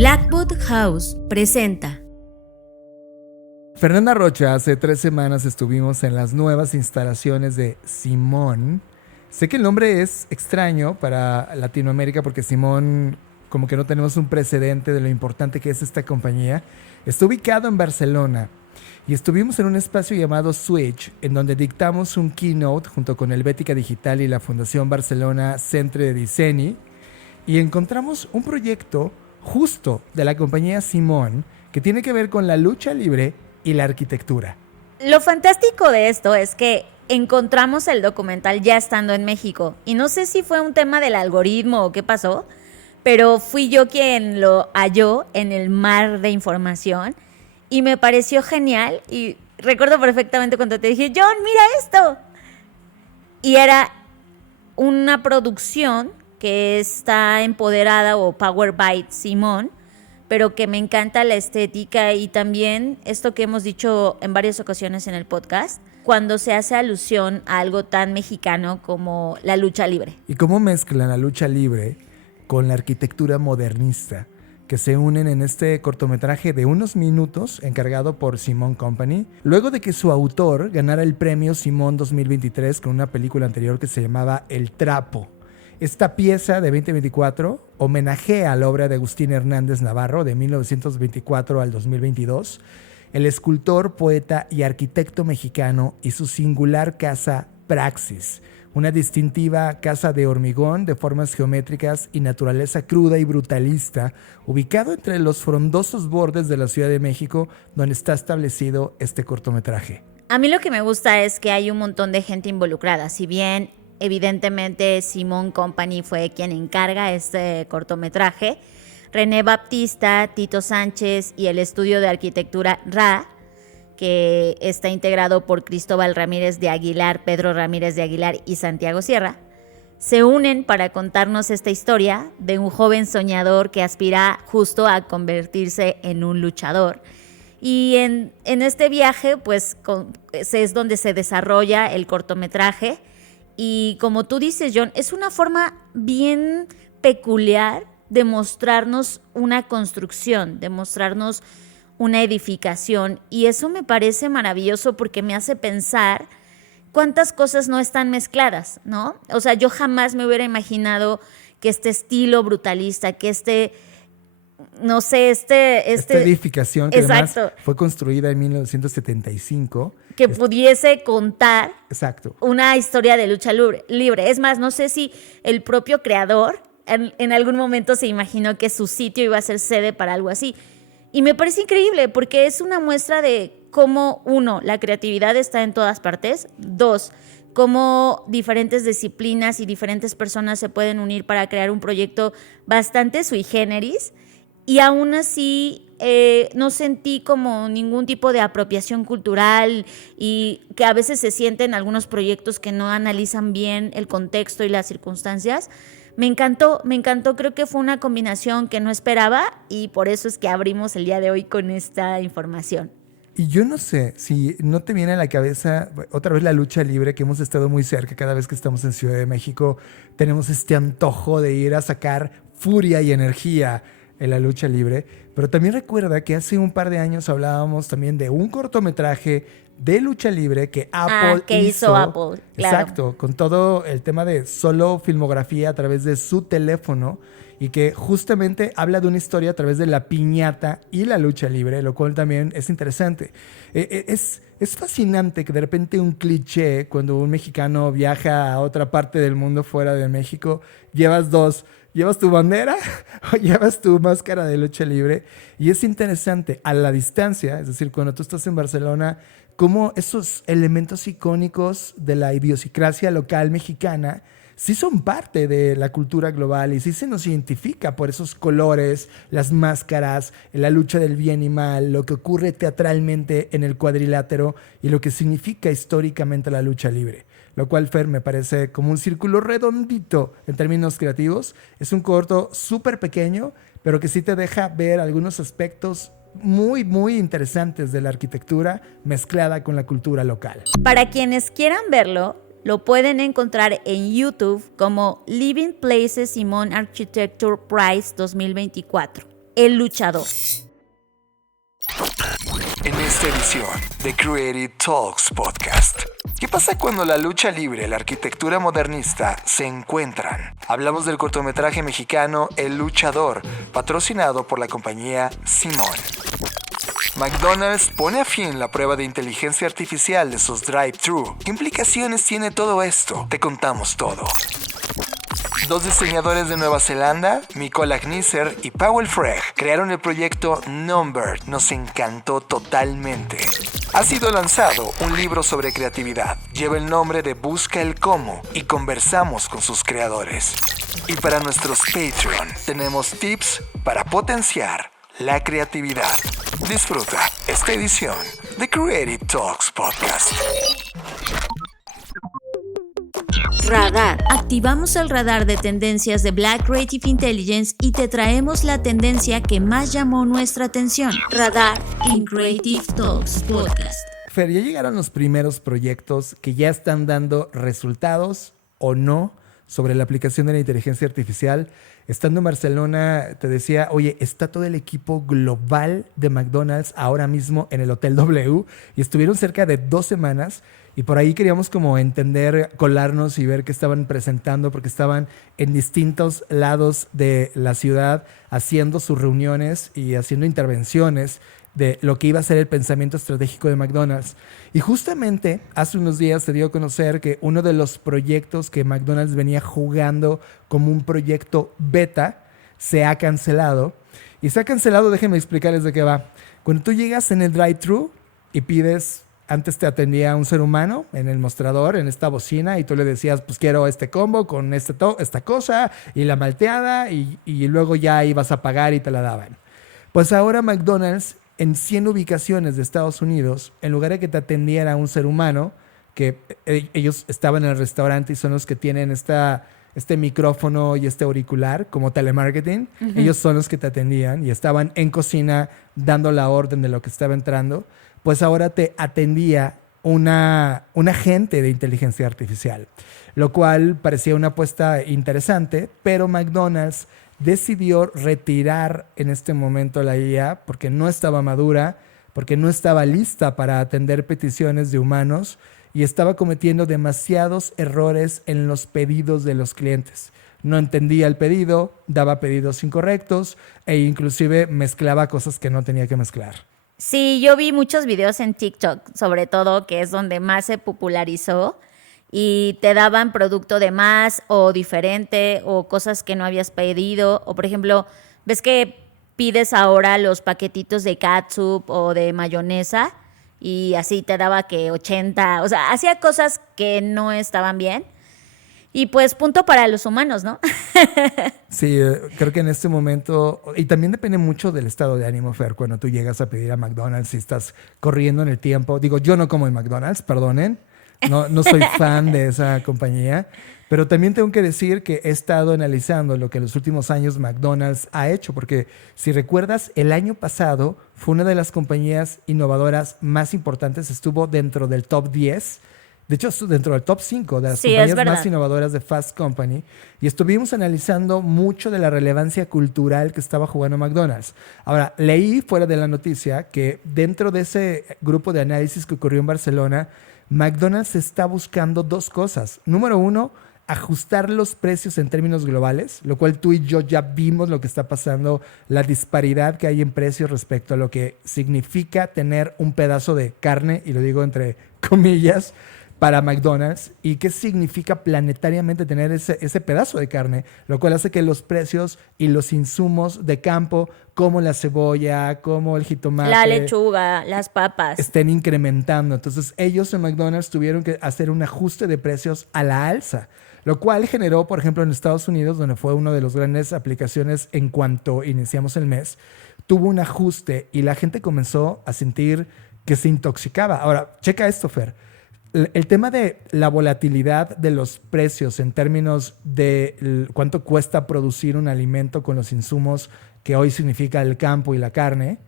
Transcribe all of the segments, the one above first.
Blackwood House presenta. Fernanda Rocha, hace 3 semanas estuvimos en las nuevas instalaciones de Simón. Sé que el nombre es extraño para Latinoamérica porque Simón, como que no tenemos un precedente de lo importante que es esta compañía. Está ubicado en Barcelona y estuvimos en un espacio llamado Switch, en donde dictamos un keynote junto con Helvética Digital y la Fundación Barcelona Centre de Disseny, y encontramos un proyecto justo de la compañía Simón que tiene que ver con la lucha libre y la arquitectura. Lo fantástico de esto es que encontramos el documental ya estando en México. Y no sé si fue un tema del algoritmo o qué pasó, pero fui yo quien lo halló en el mar de información y me pareció genial. Y recuerdo perfectamente cuando te dije, John, mira esto. Y era una producción que está empoderada o Powered by Simón, pero que me encanta la estética y también esto que hemos dicho en varias ocasiones en el podcast, cuando se hace alusión a algo tan mexicano como la lucha libre. Y cómo mezclan la lucha libre con la arquitectura modernista, que se unen en este cortometraje de unos minutos encargado por Simón Company, luego de que su autor ganara el premio Simón 2023 con una película anterior que se llamaba El Trapo. Esta pieza de 2024 homenajea a la obra de Agustín Hernández Navarro de 1924 al 2022, el escultor, poeta y arquitecto mexicano y su singular casa Praxis, una distintiva casa de hormigón de formas geométricas y naturaleza cruda y brutalista, ubicado entre los frondosos bordes de la Ciudad de México, donde está establecido este cortometraje. A mí lo que me gusta es que hay un montón de gente involucrada, si bien evidentemente Simón Company fue quien encarga este cortometraje. René Baptista, Tito Sánchez y el estudio de arquitectura RA, que está integrado por Cristóbal Ramírez de Aguilar, Pedro Ramírez de Aguilar y Santiago Sierra, se unen para contarnos esta historia de un joven soñador que aspira justo a convertirse en un luchador. Y en este viaje pues es donde se desarrolla el cortometraje. Y como tú dices, John, es una forma bien peculiar de mostrarnos una construcción, de mostrarnos una edificación. Y eso me parece maravilloso porque me hace pensar cuántas cosas no están mezcladas, ¿no? O sea, yo jamás me hubiera imaginado que este estilo brutalista, que no sé, esta edificación que exacto, además fue construida en 1975. Que pudiese contar exacto, una historia de lucha libre. Es más, no sé si el propio creador en algún momento se imaginó que su sitio iba a ser sede para algo así. Y me parece increíble porque es una muestra de cómo, 1, la creatividad está en todas partes, 2, cómo diferentes disciplinas y diferentes personas se pueden unir para crear un proyecto bastante sui generis. Y aún así no sentí como ningún tipo de apropiación cultural y que a veces se sienten algunos proyectos que no analizan bien el contexto y las circunstancias. Me encantó, creo que fue una combinación que no esperaba y por eso es que abrimos el día de hoy con esta información. Y yo no sé si no te viene a la cabeza otra vez la lucha libre, que hemos estado muy cerca cada vez que estamos en Ciudad de México. Tenemos este antojo de ir a sacar furia y energía en la lucha libre, pero también recuerda que hace un par de años hablábamos también de un cortometraje de lucha libre que Apple hizo Apple, claro. Exacto, con todo el tema de solo filmografía a través de su teléfono y que justamente habla de una historia a través de la piñata y la lucha libre, lo cual también es interesante. Es fascinante que de repente un cliché, cuando un mexicano viaja a otra parte del mundo fuera de México, llevas tu bandera o llevas tu máscara de lucha libre. Y es interesante a la distancia, es decir, cuando tú estás en Barcelona, cómo esos elementos icónicos de la idiosincrasia local mexicana sí son parte de la cultura global y sí se nos identifica por esos colores, las máscaras, la lucha del bien y mal, lo que ocurre teatralmente en el cuadrilátero y lo que significa históricamente la lucha libre. Lo cual, Fer, me parece como un círculo redondito en términos creativos. Es un corto súper pequeño, pero que sí te deja ver algunos aspectos muy, muy interesantes de la arquitectura mezclada con la cultura local. Para quienes quieran verlo, lo pueden encontrar en YouTube como Living Places Simón Architecture Prize 2024. El Luchador. En esta edición de Creative Talks Podcast. ¿Qué pasa cuando la lucha libre y la arquitectura modernista se encuentran? Hablamos del cortometraje mexicano El Luchador, patrocinado por la compañía Simón. McDonald's pone a fin la prueba de inteligencia artificial de sus drive-thru. ¿Qué implicaciones tiene todo esto? Te contamos todo. Dos diseñadores de Nueva Zelanda, Mikola Gnisser y Powell Freg, crearon el proyecto Numbered. Nos encantó totalmente. Ha sido lanzado un libro sobre creatividad. Lleva el nombre de Busca el Cómo y conversamos con sus creadores. Y para nuestros Patreon tenemos tips para potenciar la creatividad. Disfruta esta edición de Creative Talks Podcast. Radar. Activamos el radar de tendencias de Black Creative Intelligence y te traemos la tendencia que más llamó nuestra atención. Radar En Creative Talks Podcast. Fer, ¿ya llegaron los primeros proyectos que ya están dando resultados o no sobre la aplicación de la inteligencia artificial? Estando en Barcelona, te decía, oye, está todo el equipo global de McDonald's ahora mismo en el Hotel W y estuvieron cerca de 2 semanas y por ahí queríamos como entender, colarnos y ver qué estaban presentando porque estaban en distintos lados de la ciudad haciendo sus reuniones y haciendo intervenciones de lo que iba a ser el pensamiento estratégico de McDonald's. Y justamente hace unos días se dio a conocer que uno de los proyectos que McDonald's venía jugando como un proyecto beta se ha cancelado. Y se ha cancelado, déjenme explicarles de qué va. Cuando tú llegas en el drive-thru y pides, antes te atendía un ser humano en el mostrador, en esta bocina, y tú le decías, pues quiero este combo con esta cosa y la malteada, y luego ya ibas a pagar y te la daban. Pues ahora McDonald's, en 100 ubicaciones de Estados Unidos, en lugar de que te atendiera un ser humano, que ellos estaban en el restaurante y son los que tienen este micrófono y este auricular como telemarketing, ellos son los que te atendían y estaban en cocina dando la orden de lo que estaba entrando, pues ahora te atendía un agente de inteligencia artificial, lo cual parecía una apuesta interesante, pero McDonald's decidió retirar en este momento la IA porque no estaba madura, porque no estaba lista para atender peticiones de humanos y estaba cometiendo demasiados errores en los pedidos de los clientes. No entendía el pedido, daba pedidos incorrectos e inclusive mezclaba cosas que no tenía que mezclar. Sí, yo vi muchos videos en TikTok, sobre todo, que es donde más se popularizó, y te daban producto de más o diferente o cosas que no habías pedido. O, por ejemplo, ves que pides ahora los paquetitos de catsup o de mayonesa y así te daba que 80, o sea, hacía cosas que no estaban bien. Y pues punto para los humanos, ¿no? Sí, creo que en este momento, y también depende mucho del estado de ánimo, Fer, cuando tú llegas a pedir a McDonald's y estás corriendo en el tiempo. Digo, yo no como en McDonald's, perdonen, no soy fan de esa compañía, pero también tengo que decir que he estado analizando lo que en los últimos años McDonald's ha hecho, porque si recuerdas, el año pasado fue una de las compañías innovadoras más importantes, estuvo dentro del top 10. De hecho, dentro del top 5 de las compañías más innovadoras de Fast Company, y estuvimos analizando mucho de la relevancia cultural que estaba jugando McDonald's. Ahora, leí fuera de la noticia que dentro de ese grupo de análisis que ocurrió en Barcelona, McDonald's está buscando 2 cosas. Número 1, ajustar los precios en términos globales, lo cual tú y yo ya vimos lo que está pasando, la disparidad que hay en precios respecto a lo que significa tener un pedazo de carne, y lo digo entre comillas, para McDonald's, y qué significa planetariamente tener ese pedazo de carne, lo cual hace que los precios y los insumos de campo, como la cebolla, como el jitomate, la lechuga, las papas, estén incrementando. Entonces ellos en McDonald's tuvieron que hacer un ajuste de precios a la alza, lo cual generó, por ejemplo, en Estados Unidos, donde fue una de las grandes aplicaciones en cuanto iniciamos el mes, tuvo un ajuste y la gente comenzó a sentir que se intoxicaba. Ahora, checa esto, Fer. El tema de la volatilidad de los precios en términos de cuánto cuesta producir un alimento con los insumos que hoy significa el campo y la carne,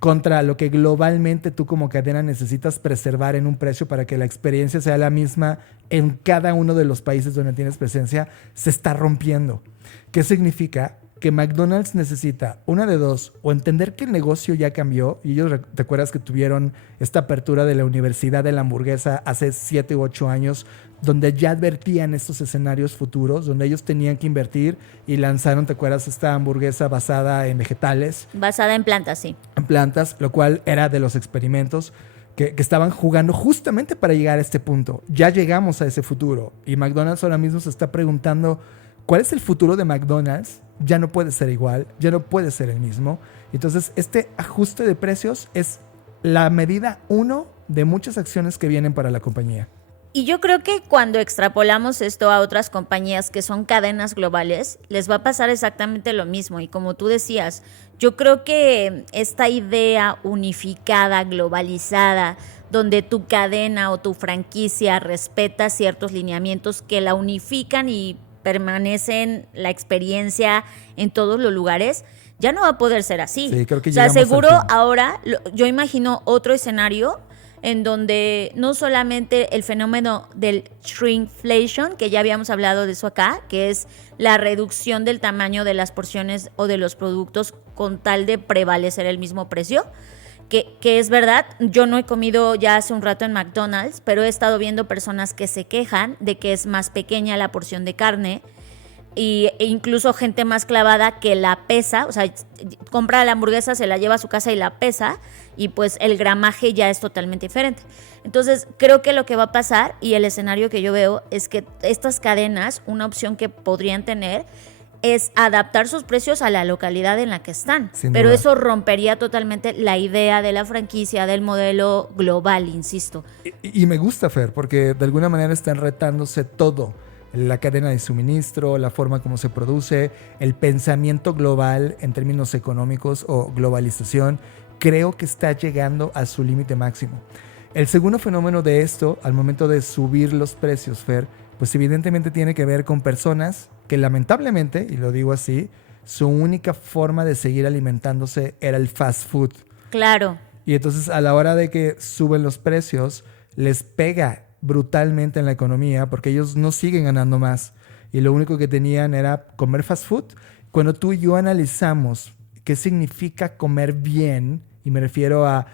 contra lo que globalmente tú como cadena necesitas preservar en un precio para que la experiencia sea la misma en cada uno de los países donde tienes presencia, se está rompiendo. ¿Qué significa? que McDonald's necesita una de dos, o entender que el negocio ya cambió, y ellos, ¿te acuerdas que tuvieron esta apertura de la Universidad de la Hamburguesa hace 7 u 8 años, donde ya advertían estos escenarios futuros, donde ellos tenían que invertir y lanzaron, ¿te acuerdas? Esta hamburguesa basada en vegetales. Basada en plantas, sí. En plantas, lo cual era de los experimentos que estaban jugando justamente para llegar a este punto. Ya llegamos a ese futuro, y McDonald's ahora mismo se está preguntando ¿cuál es el futuro de McDonald's? Ya no puede ser igual, ya no puede ser el mismo. Entonces, este ajuste de precios es la medida 1 de muchas acciones que vienen para la compañía. Y yo creo que cuando extrapolamos esto a otras compañías que son cadenas globales, les va a pasar exactamente lo mismo. Y como tú decías, yo creo que esta idea unificada, globalizada, donde tu cadena o tu franquicia respeta ciertos lineamientos que la unifican y permanecen la experiencia en todos los lugares, ya no va a poder ser así. Sí, creo que o sea, llegamos seguro al fin. ahora yo imagino otro escenario en donde no solamente el fenómeno del shrinkflation, que ya habíamos hablado de eso acá, que es la reducción del tamaño de las porciones o de los productos con tal de prevalecer el mismo precio, que es verdad, yo no he comido ya hace un rato en McDonald's, pero he estado viendo personas que se quejan de que es más pequeña la porción de carne e incluso gente más clavada que la pesa, o sea, compra la hamburguesa, se la lleva a su casa y la pesa y pues el gramaje ya es totalmente diferente. Entonces creo que lo que va a pasar y el escenario que yo veo es que estas cadenas, una opción que podrían tener es adaptar sus precios a la localidad en la que están. Pero duda. eso rompería totalmente la idea de la franquicia, del modelo global, insisto. Y me gusta, Fer, porque de alguna manera están retándose todo. La cadena de suministro, la forma como se produce, el pensamiento global en términos económicos o globalización, creo que está llegando a su límite máximo. El segundo fenómeno de esto, al momento de subir los precios, Fer, pues evidentemente tiene que ver con personas que lamentablemente, y lo digo así, su única forma de seguir alimentándose era el fast food. Claro. Y entonces a la hora de que suben los precios, les pega brutalmente en la economía porque ellos no siguen ganando más. Y lo único que tenían era comer fast food. Cuando tú y yo analizamos qué significa comer bien, y me refiero a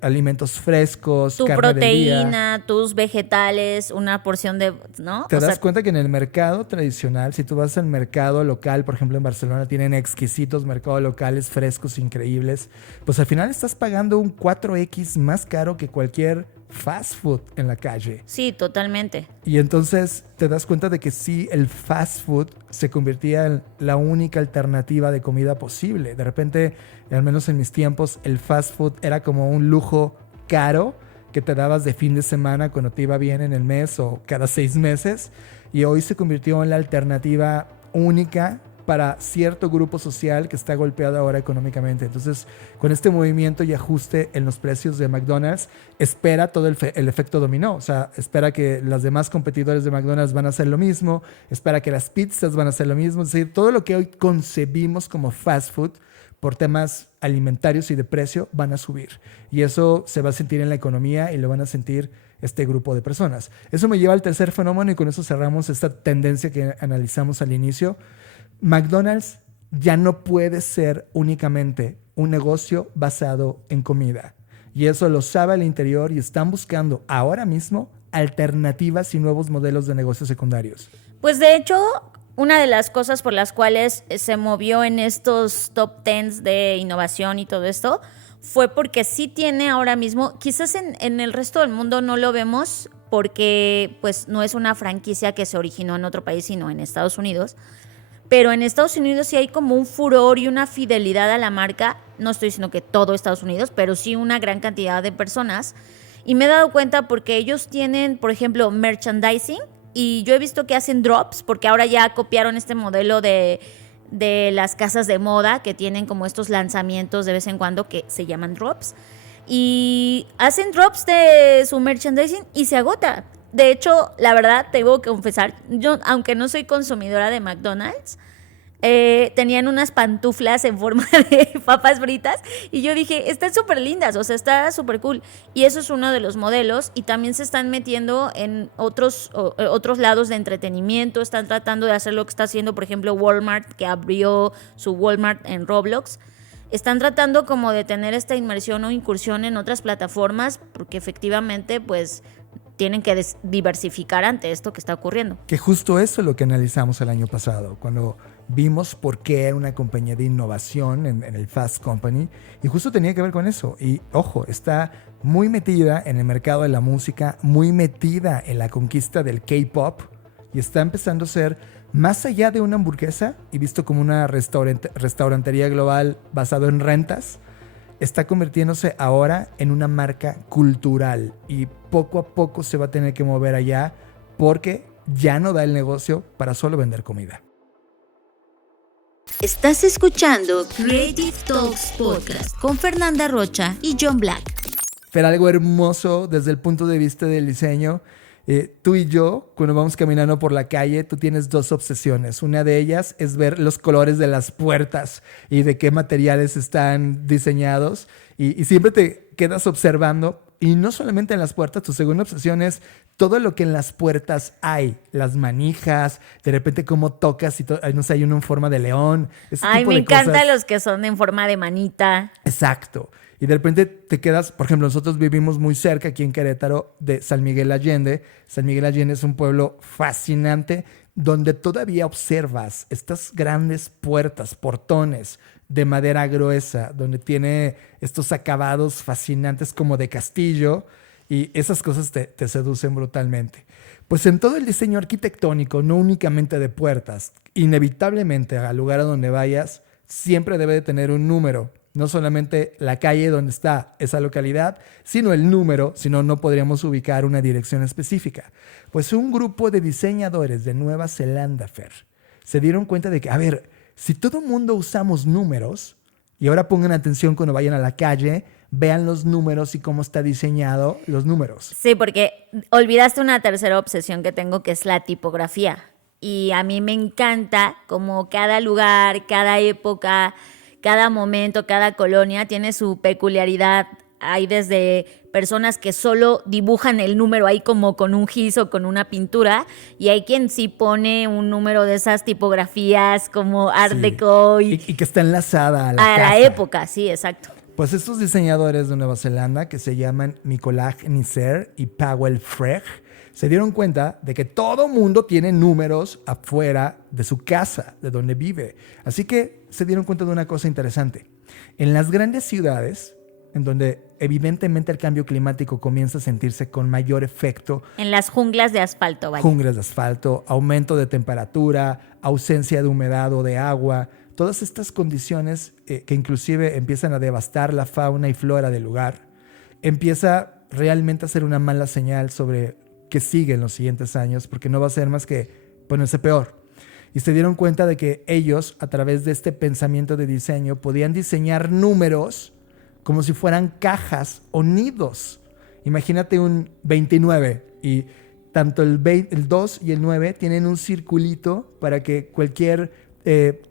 alimentos frescos, Tu carne del día, proteína, tus vegetales, una porción de, ¿no? te das cuenta que en el mercado tradicional, si tú vas al mercado local, por ejemplo en Barcelona tienen exquisitos mercados locales frescos, increíbles, pues al final estás pagando un 4X más caro que cualquier fast food en la calle. Sí, totalmente. Y entonces te das cuenta de que sí, el fast food se convertía en la única alternativa de comida posible. De repente, al menos en mis tiempos, el fast food era como un lujo caro que te dabas de fin de semana cuando te iba bien en el mes o cada 6 meses. Y hoy se convirtió en la alternativa única para cierto grupo social que está golpeado ahora económicamente. Entonces, con este movimiento y ajuste en los precios de McDonald's, espera todo el efecto dominó. O sea, espera que los demás competidores de McDonald's van a hacer lo mismo, espera que las pizzas van a hacer lo mismo. Es decir, todo lo que hoy concebimos como fast food por temas alimentarios y de precio van a subir. Y eso se va a sentir en la economía y lo van a sentir este grupo de personas. Eso me lleva al tercer fenómeno y con eso cerramos esta tendencia que analizamos al inicio. McDonald's ya no puede ser únicamente un negocio basado en comida. Y eso lo sabe al interior y están buscando ahora mismo alternativas y nuevos modelos de negocios secundarios. Pues de hecho, una de las cosas por las cuales se movió en estos top 10 de innovación y todo esto fue porque sí tiene ahora mismo, quizás en el resto del mundo no lo vemos porque pues no es una franquicia que se originó en otro país, sino en Estados Unidos. Pero en Estados Unidos sí hay como un furor y una fidelidad a la marca. No estoy diciendo que todo Estados Unidos, pero sí una gran cantidad de personas. Y me he dado cuenta porque ellos tienen, por ejemplo, merchandising. Y yo he visto que hacen drops, porque ahora ya copiaron este modelo de las casas de moda que tienen como estos lanzamientos de vez en cuando que se llaman drops. Y hacen drops de su merchandising y se agota. De hecho, la verdad, te debo confesar, yo, aunque no soy consumidora de McDonald's, tenían unas pantuflas en forma de papas fritas y yo dije, están súper lindas, o sea, está súper cool. Y eso es uno de los modelos y también se están metiendo en otros lados de entretenimiento, están tratando de hacer lo que está haciendo, por ejemplo, Walmart, que abrió su Walmart en Roblox. Están tratando como de tener esta inmersión o incursión en otras plataformas porque efectivamente pues tienen que diversificar ante esto que está ocurriendo. Que justo eso es lo que analizamos el año pasado, cuando vimos por qué era una compañía de innovación en el Fast Company, y justo tenía que ver con eso. Y ojo, está muy metida en el mercado de la música, muy metida en la conquista del K-pop, y está empezando a ser más allá de una hamburguesa y visto como una restaurantería global basado en rentas. Está convirtiéndose ahora en una marca cultural y poco a poco se va a tener que mover allá porque ya no da el negocio para solo vender comida. Estás escuchando Creative Talks Podcast con Fernanda Rocha y John Black. Pero algo hermoso desde el punto de vista del diseño. Tú y yo, cuando vamos caminando por la calle, tú tienes dos obsesiones. Una de ellas es ver los colores de las puertas y de qué materiales están diseñados. Y siempre te quedas observando. Y no solamente en las puertas, tu segunda obsesión es todo lo que en las puertas hay. Las manijas, de repente cómo tocas y no sé, hay uno en forma de león. Ay, me encantan los que son en forma de manita. Exacto. Y de repente te quedas, por ejemplo, nosotros vivimos muy cerca aquí en Querétaro de San Miguel Allende. San Miguel Allende es un pueblo fascinante donde todavía observas estas grandes puertas, portones de madera gruesa, donde tiene estos acabados fascinantes como de castillo y esas cosas te seducen brutalmente. Pues en todo el diseño arquitectónico, no únicamente de puertas, inevitablemente al lugar a donde vayas, siempre debe de tener un número. No solamente la calle donde está esa localidad, sino el número, si no, no podríamos ubicar una dirección específica. Pues un grupo de diseñadores de Nueva Zelanda, Fer, se dieron cuenta de que, a ver, si todo mundo usamos números, y ahora pongan atención cuando vayan a la calle, vean los números y cómo está diseñado los números. Sí, porque olvidaste una tercera obsesión que tengo, que es la tipografía. Y a mí me encanta como cada lugar, cada época, cada momento, cada colonia tiene su peculiaridad. Hay desde personas que solo dibujan el número ahí como con un gis o con una pintura, y hay quien sí pone un número de esas tipografías como Art Deco y que está enlazada a la época. Sí, exacto. Pues estos diseñadores de Nueva Zelanda, que se llaman Nicolaj Nisser y Powell Freg, se dieron cuenta de que todo mundo tiene números afuera de su casa, de donde vive. Así que se dieron cuenta de una cosa interesante. En las grandes ciudades, en donde evidentemente el cambio climático comienza a sentirse con mayor efecto. En las junglas de asfalto, vaya. Junglas de asfalto, aumento de temperatura, ausencia de humedad o de agua. Todas estas condiciones que inclusive empiezan a devastar la fauna y flora del lugar, empieza realmente a ser una mala señal sobre que sigue en los siguientes años, porque no va a ser más que ponerse peor. Y se dieron cuenta de que ellos, a través de este pensamiento de diseño, podían diseñar números como si fueran cajas o nidos. Imagínate un 29 y tanto el 2 y el 9 tienen un circulito para que cualquier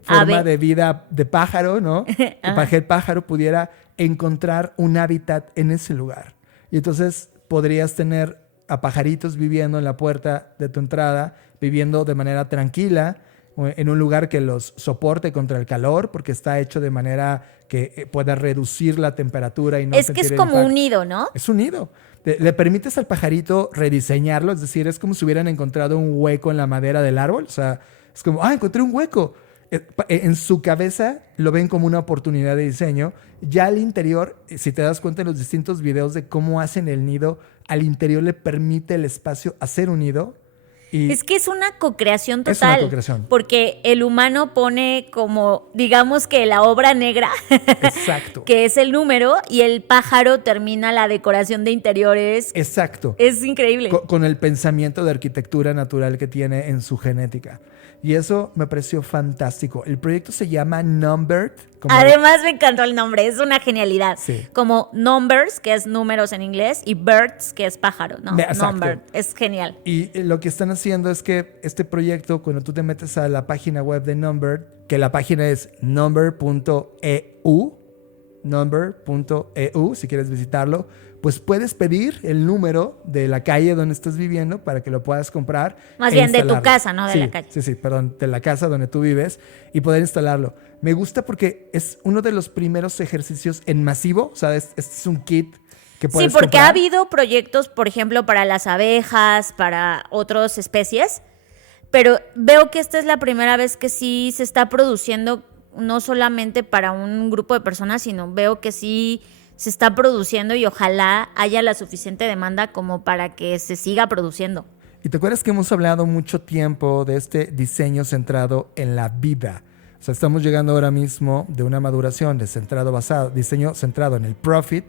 forma de vida de pájaro, ¿no? Para que el pájaro pudiera encontrar un hábitat en ese lugar. Y entonces podrías tener a pajaritos viviendo en la puerta de tu entrada, viviendo de manera tranquila, en un lugar que los soporte contra el calor, porque está hecho de manera que pueda reducir la temperatura y no es que es como un nido, ¿no? Es un nido. Le permites al pajarito rediseñarlo, es decir, es como si hubieran encontrado un hueco en la madera del árbol. O sea, es como, encontré un hueco. En su cabeza lo ven como una oportunidad de diseño. Ya al interior, si te das cuenta en los distintos videos de cómo hacen el nido, al interior le permite el espacio hacer un nido. Y es que es una cocreación total. Es una cocreación. Porque el humano pone como, digamos que la obra negra, exacto, que es el número, y el pájaro termina la decoración de interiores. Exacto. Es increíble. Con el pensamiento de arquitectura natural que tiene en su genética. Y eso me pareció fantástico. El proyecto se llama Numbered. Además me encantó el nombre, es una genialidad. Sí. Como numbers, que es números en inglés, y birds, que es pájaro, ¿no? Exacto. Numbered, es genial. Y lo que están haciendo es que este proyecto, cuando tú te metes a la página web de Numbered, que la página es number.eu, si quieres visitarlo, pues puedes pedir el número de la calle donde estás viviendo para que lo puedas comprar. Más bien de tu casa, no de la calle. Sí, perdón, de la casa donde tú vives y poder instalarlo. Me gusta porque es uno de los primeros ejercicios en masivo, o sea, este es un kit que puedes Sí, porque comprar. ha habido proyectos, por ejemplo, para las abejas, para otras especies, pero veo que esta es la primera vez que sí se está produciendo, no solamente para un grupo de personas, sino veo que sí se está produciendo y ojalá haya la suficiente demanda como para que se siga produciendo. Y te acuerdas que hemos hablado mucho tiempo de este diseño centrado en la vida. O sea, estamos llegando ahora mismo de una maduración de diseño centrado en el profit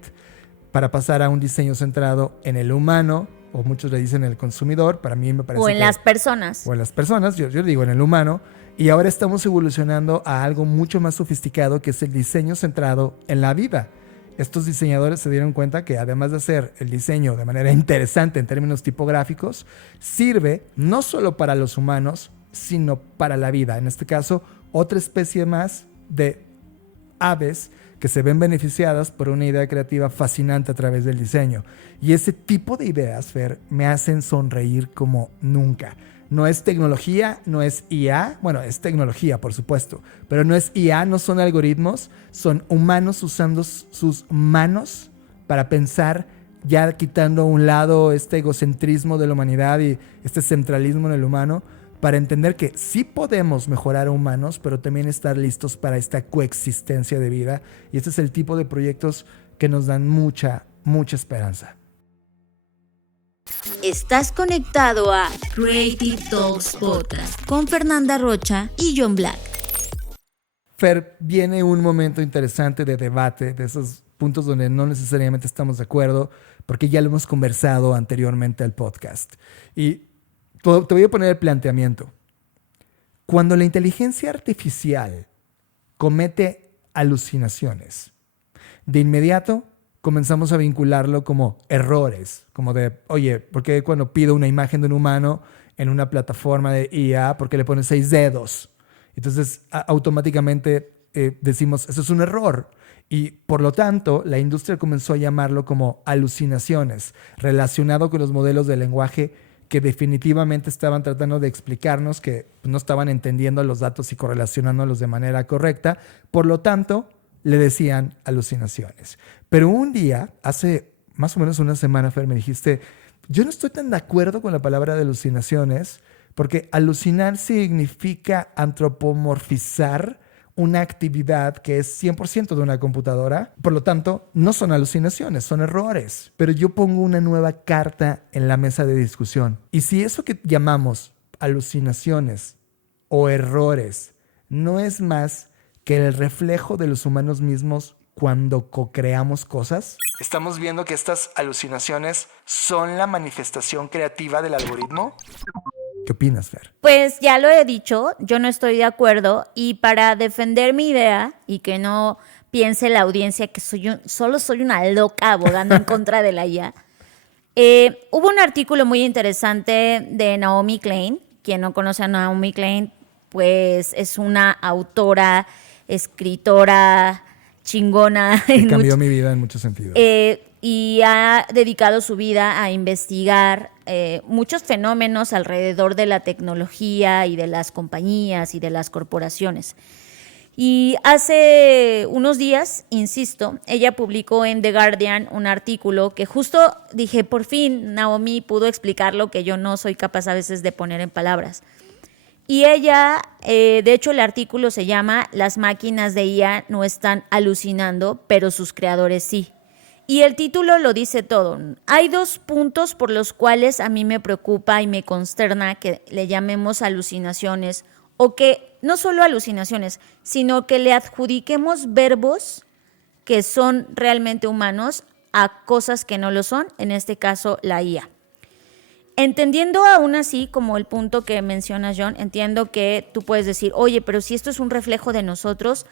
para pasar a un diseño centrado en el humano, o muchos le dicen el consumidor, para mí me parece O en las personas. O en las personas, yo digo en el humano, y ahora estamos evolucionando a algo mucho más sofisticado que es el diseño centrado en la vida. Estos diseñadores se dieron cuenta que además de hacer el diseño de manera interesante en términos tipográficos, sirve no solo para los humanos, sino para la vida. En este caso, otra especie más de aves que se ven beneficiadas por una idea creativa fascinante a través del diseño. Y ese tipo de ideas, Fer, me hacen sonreír como nunca. No es tecnología, no es IA, bueno, es tecnología, por supuesto, pero no es IA, no son algoritmos, son humanos usando sus manos para pensar, ya quitando a un lado este egocentrismo de la humanidad y este centralismo en el humano, para entender que sí podemos mejorar a humanos, pero también estar listos para esta coexistencia de vida. Y este es el tipo de proyectos que nos dan mucha, mucha esperanza. Estás conectado a Creative Talks Podcast con Fernanda Rocha y John Black. Fer, viene un momento interesante de debate, de esos puntos donde no necesariamente estamos de acuerdo, porque ya lo hemos conversado anteriormente al podcast. Y te voy a poner el planteamiento. Cuando la inteligencia artificial comete alucinaciones, de inmediato comenzamos a vincularlo como errores, como de, oye, ¿por qué cuando pido una imagen de un humano en una plataforma de IA, por qué le pones 6 dedos? Entonces, automáticamente decimos, eso es un error. Y por lo tanto, la industria comenzó a llamarlo como alucinaciones, relacionado con los modelos de lenguaje que definitivamente estaban tratando de explicarnos que no estaban entendiendo los datos y correlacionándolos de manera correcta. Por lo tanto, le decían alucinaciones. Pero un día, hace más o menos una semana, Fer, me dijiste, yo no estoy tan de acuerdo con la palabra de alucinaciones, porque alucinar significa antropomorfizar una actividad que es 100% de una computadora. Por lo tanto, no son alucinaciones, son errores. Pero yo pongo una nueva carta en la mesa de discusión. Y si eso que llamamos alucinaciones o errores no es más que el reflejo de los humanos mismos cuando co-creamos cosas, ¿estamos viendo que estas alucinaciones son la manifestación creativa del algoritmo? ¿Qué opinas, Fer? Pues ya lo he dicho, yo no estoy de acuerdo y para defender mi idea y que no piense la audiencia que solo soy una loca abogando en contra de la IA, hubo un artículo muy interesante de Naomi Klein. Quien no conoce a Naomi Klein, pues es una autora, escritora chingona. Que cambió mi vida en muchos sentidos. Y ha dedicado su vida a investigar muchos fenómenos alrededor de la tecnología y de las compañías y de las corporaciones. Y hace unos días, insisto, ella publicó en The Guardian un artículo que justo dije, por fin Naomi pudo explicar lo que yo no soy capaz a veces de poner en palabras. Y ella, de hecho el artículo se llama "Las máquinas de IA no están alucinando, pero sus creadores sí". Y el título lo dice todo. Hay 2 puntos por los cuales a mí me preocupa y me consterna que le llamemos alucinaciones, o que no solo alucinaciones, sino que le adjudiquemos verbos que son realmente humanos a cosas que no lo son, en este caso la IA. entendiendo aún así, como el punto que menciona John, entiendo que tú puedes decir, oye, pero si esto es un reflejo de nosotros,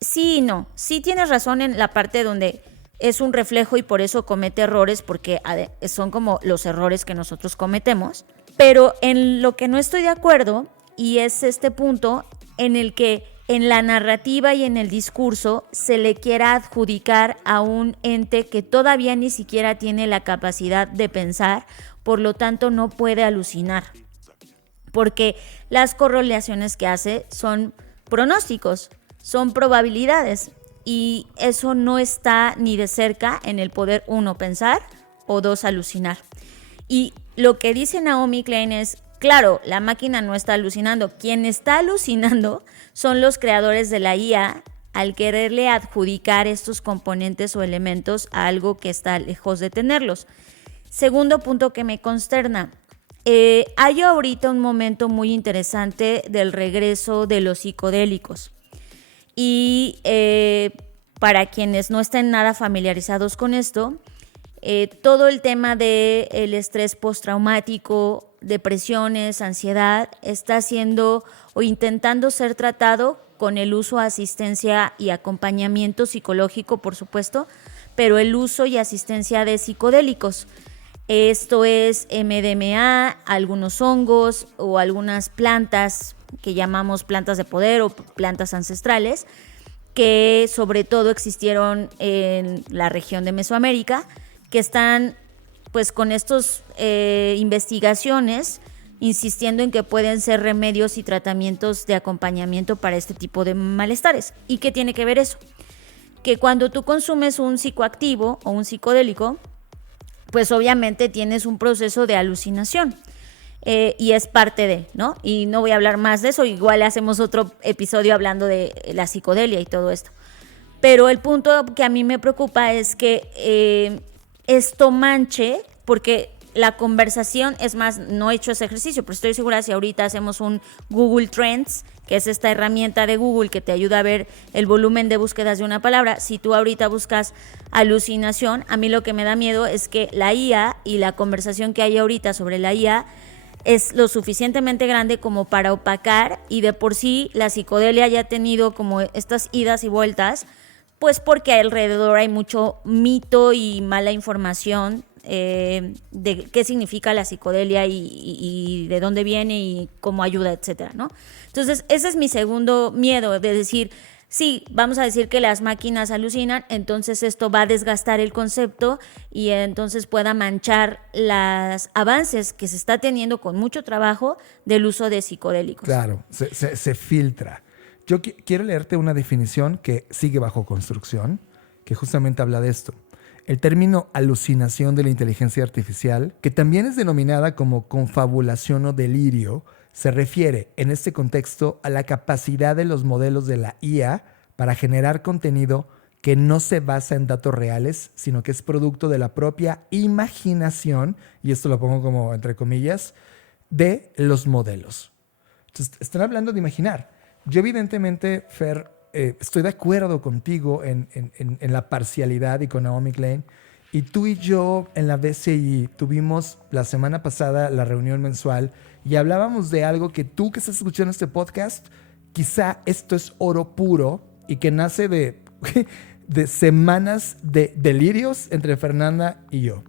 sí y no. Sí tienes razón en la parte donde es un reflejo y por eso comete errores, porque son como los errores que nosotros cometemos. Pero en lo que no estoy de acuerdo, y es este punto en el que en la narrativa y en el discurso se le quiera adjudicar a un ente que todavía ni siquiera tiene la capacidad de pensar, por lo tanto no puede alucinar. Porque las correlaciones que hace son pronósticos, son probabilidades, y eso no está ni de cerca en el poder, 1, pensar, o 2, alucinar. Y lo que dice Naomi Klein es, claro, la máquina no está alucinando. Quien está alucinando son los creadores de la IA al quererle adjudicar estos componentes o elementos a algo que está lejos de tenerlos. Segundo punto que me consterna. Hay ahorita un momento muy interesante del regreso de los psicodélicos. Y para quienes no estén nada familiarizados con esto, todo el tema del estrés postraumático, depresiones, ansiedad, está siendo o intentando ser tratado con el uso, asistencia y acompañamiento psicológico, por supuesto, pero el uso y asistencia de psicodélicos. Esto es MDMA, algunos hongos o algunas plantas que llamamos plantas de poder o plantas ancestrales, que sobre todo existieron en la región de Mesoamérica, que están pues con estas investigaciones insistiendo en que pueden ser remedios y tratamientos de acompañamiento para este tipo de malestares. ¿Y qué tiene que ver eso? Que cuando tú consumes un psicoactivo o un psicodélico, pues obviamente tienes un proceso de alucinación. Y es parte de, ¿no? Y no voy a hablar más de eso, igual hacemos otro episodio hablando de la psicodelia y todo esto. Pero el punto que a mí me preocupa es que esto manche, porque la conversación, es más, no he hecho ese ejercicio, pero estoy segura si ahorita hacemos un Google Trends, que es esta herramienta de Google que te ayuda a ver el volumen de búsquedas de una palabra. Si tú ahorita buscas alucinación, a mí lo que me da miedo es que la IA y la conversación que hay ahorita sobre la IA es lo suficientemente grande como para opacar, y de por sí la psicodelia ya ha tenido como estas idas y vueltas, pues porque alrededor hay mucho mito y mala información de qué significa la psicodelia y de dónde viene y cómo ayuda, etcétera, ¿no? Entonces, ese es mi segundo miedo, de decir, sí, vamos a decir que las máquinas alucinan, entonces esto va a desgastar el concepto y entonces pueda manchar los avances que se está teniendo con mucho trabajo del uso de psicodélicos. Claro, se filtra. Yo quiero leerte una definición que sigue bajo construcción, que justamente habla de esto. El término alucinación de la inteligencia artificial, que también es denominada como confabulación o delirio, se refiere en este contexto a la capacidad de los modelos de la IA para generar contenido que no se basa en datos reales, sino que es producto de la propia imaginación, y esto lo pongo como entre comillas, de los modelos. Entonces, están hablando de imaginar. Yo evidentemente, Fer, estoy de acuerdo contigo en la parcialidad y con Naomi Klein. Y tú y yo en la BCI tuvimos la semana pasada la reunión mensual y hablábamos de algo que tú que estás escuchando este podcast, quizá esto es oro puro y que nace de semanas de delirios entre Fernanda y yo.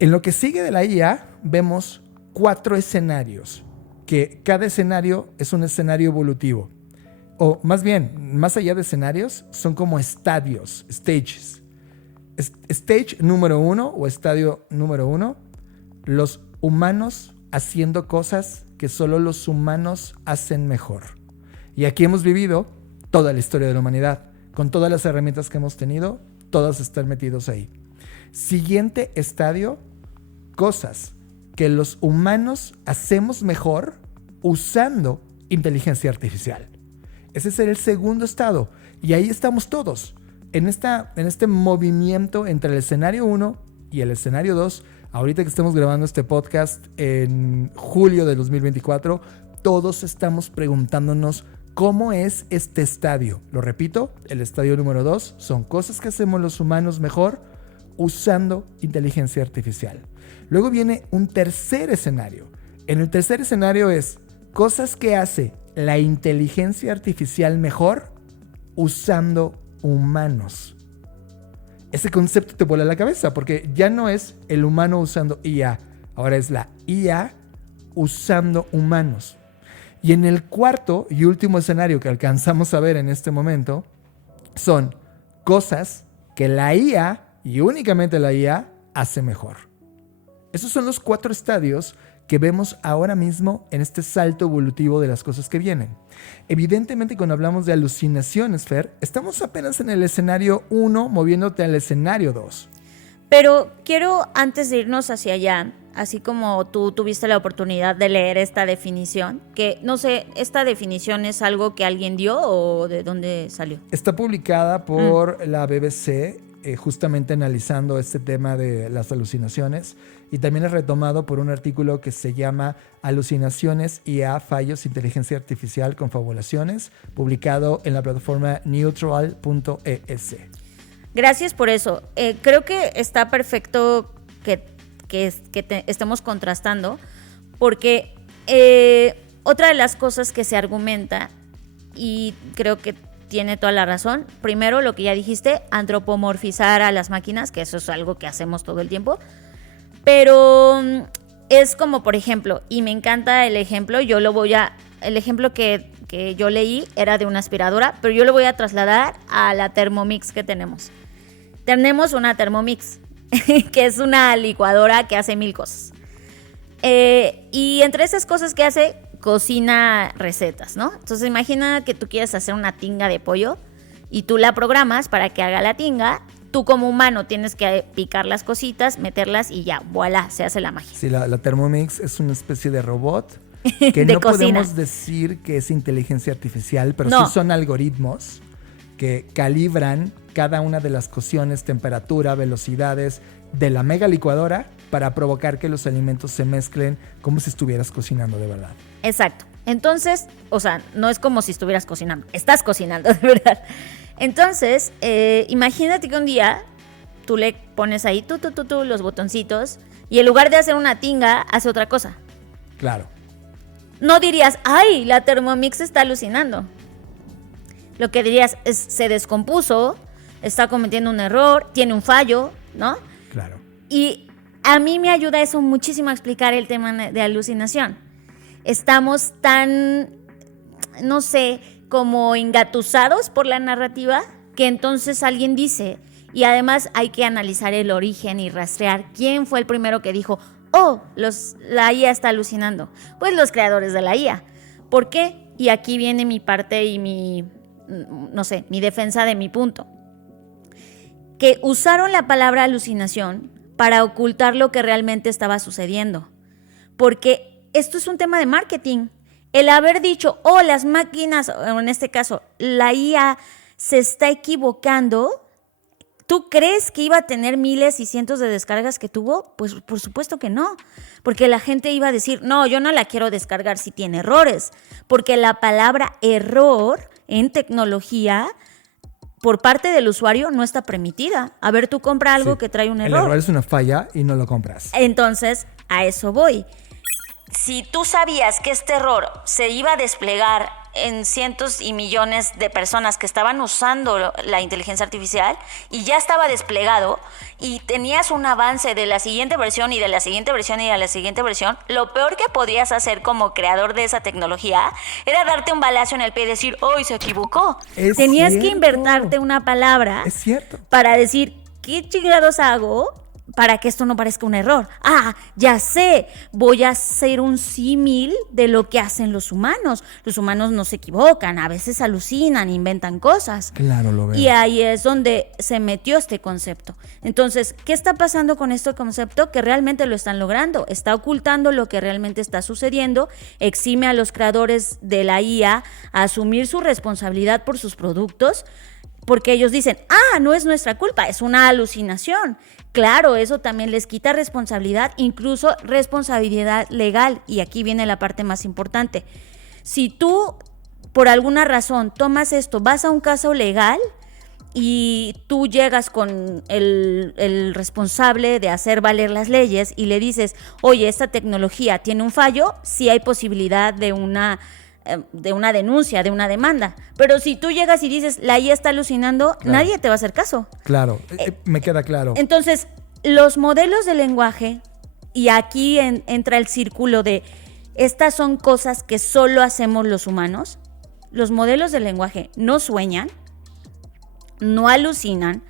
En lo que sigue de la IA vemos 4 escenarios, que cada escenario es un escenario evolutivo. O más bien, más allá de escenarios, son como estadios, stages. Stage número 1 o estadio número 1, los humanos haciendo cosas que solo los humanos hacen mejor. Y aquí hemos vivido toda la historia de la humanidad. Con todas las herramientas que hemos tenido, todos están metidos ahí. Siguiente estadio, cosas que los humanos hacemos mejor usando inteligencia artificial. Ese es el segundo estado. Y ahí estamos todos. En este movimiento entre el escenario 1 y el escenario 2, ahorita que estamos grabando este podcast en julio de 2024, todos estamos preguntándonos cómo es este estadio. Lo repito, el estadio número 2 son cosas que hacemos los humanos mejor usando inteligencia artificial. Luego viene un tercer escenario. En el tercer escenario es cosas que hace la inteligencia artificial mejor usando humanos. Ese concepto te vuela la cabeza porque ya no es el humano usando IA, ahora es la IA usando humanos. Y en el cuarto y último escenario que alcanzamos a ver en este momento son cosas que la IA y únicamente la IA hace mejor. Esos son los 4 estadios que vemos ahora mismo en este salto evolutivo de las cosas que vienen. Evidentemente, cuando hablamos de alucinaciones, Fer, estamos apenas en el escenario 1 moviéndote al escenario 2. Pero quiero, antes de irnos hacia allá, así como tú tuviste la oportunidad de leer esta definición, que no sé, ¿esta definición es algo que alguien dio o de dónde salió? Está publicada por la BBC, justamente analizando este tema de las alucinaciones, y también es retomado por un artículo que se llama Alucinaciones, IA, fallos, inteligencia artificial, confabulaciones, publicado en la plataforma neutral.es. Gracias por eso. Creo que está perfecto que estemos contrastando, porque otra de las cosas que se argumenta, y creo que tiene toda la razón, primero lo que ya dijiste, antropomorfizar a las máquinas, que eso es algo que hacemos todo el tiempo, pero es como, por ejemplo, y me encanta el ejemplo, el ejemplo que yo leí era de una aspiradora, pero yo lo voy a trasladar a la Thermomix que tenemos. Tenemos una Thermomix, que es una licuadora que hace 1000 cosas. Y entre esas cosas que hace, cocina recetas, ¿no? Entonces imagina que tú quieres hacer una tinga de pollo y tú la programas para que haga la tinga. Tú como humano tienes que picar las cositas, meterlas y ya, voilà, se hace la magia. Sí, la Thermomix es una especie de robot que de no cocina. podemos decir que es inteligencia artificial, pero No. sí son algoritmos que calibran cada una de las cocciones, temperatura, velocidades de la mega licuadora para provocar que los alimentos se mezclen como si estuvieras cocinando de verdad. Exacto. Entonces, o sea, no es como si estuvieras cocinando, estás cocinando de verdad. Entonces, imagínate que un día tú le pones ahí los botoncitos y en lugar de hacer una tinga, hace otra cosa. Claro. No dirías, ay, la Thermomix está alucinando. Lo que dirías es, se descompuso, está cometiendo un error, tiene un fallo, ¿no? Claro. Y a mí me ayuda eso muchísimo a explicar el tema de alucinación. Estamos tan, no sé, como engatusados por la narrativa, que entonces alguien dice, y además hay que analizar el origen y rastrear quién fue el primero que dijo, oh, la IA está alucinando. Pues los creadores de la IA. ¿Por qué? Y aquí viene mi parte y mi defensa de mi punto. Que usaron la palabra alucinación para ocultar lo que realmente estaba sucediendo. Porque esto es un tema de marketing. El haber dicho, oh, las máquinas, en este caso, la IA se está equivocando. ¿Tú crees que iba a tener miles y cientos de descargas que tuvo? Pues por supuesto que no. Porque la gente iba a decir, no, yo no la quiero descargar si tiene errores. Porque la palabra error en tecnología por parte del usuario no está permitida. A ver, tú compra algo que trae un error. El error es una falla y no lo compras. Entonces, a eso voy. Si tú sabías que este error se iba a desplegar en cientos y millones de personas que estaban usando la inteligencia artificial y ya estaba desplegado y tenías un avance de la siguiente versión y de la siguiente versión y de la siguiente versión, lo peor que podías hacer como creador de esa tecnología era darte un balazo en el pie y decir, ¡oh, se equivocó! Tenías que inventarte una palabra para decir, ¿qué chingados hago para que esto no parezca un error? Ah, ya sé, voy a hacer un símil de lo que hacen los humanos. Los humanos no se equivocan, a veces alucinan, inventan cosas. Claro, lo veo. Y ahí es donde se metió este concepto. Entonces, ¿qué está pasando con este concepto? Que realmente lo están logrando. Está ocultando lo que realmente está sucediendo, exime a los creadores de la IA a asumir su responsabilidad por sus productos, porque ellos dicen, no es nuestra culpa, es una alucinación. Claro, eso también les quita responsabilidad, incluso responsabilidad legal. Y aquí viene la parte más importante. Si tú, por alguna razón, tomas esto, vas a un caso legal y tú llegas con el responsable de hacer valer las leyes y le dices, oye, esta tecnología tiene un fallo, sí hay posibilidad de una denuncia, de una demanda. Pero si tú llegas y dices, la IA está alucinando, Claro. nadie te va a hacer caso. Claro, me queda claro. Entonces, los modelos de lenguaje, y aquí entra el círculo de, estas son cosas que solo hacemos los humanos. Los modelos de lenguaje no sueñan, no alucinan,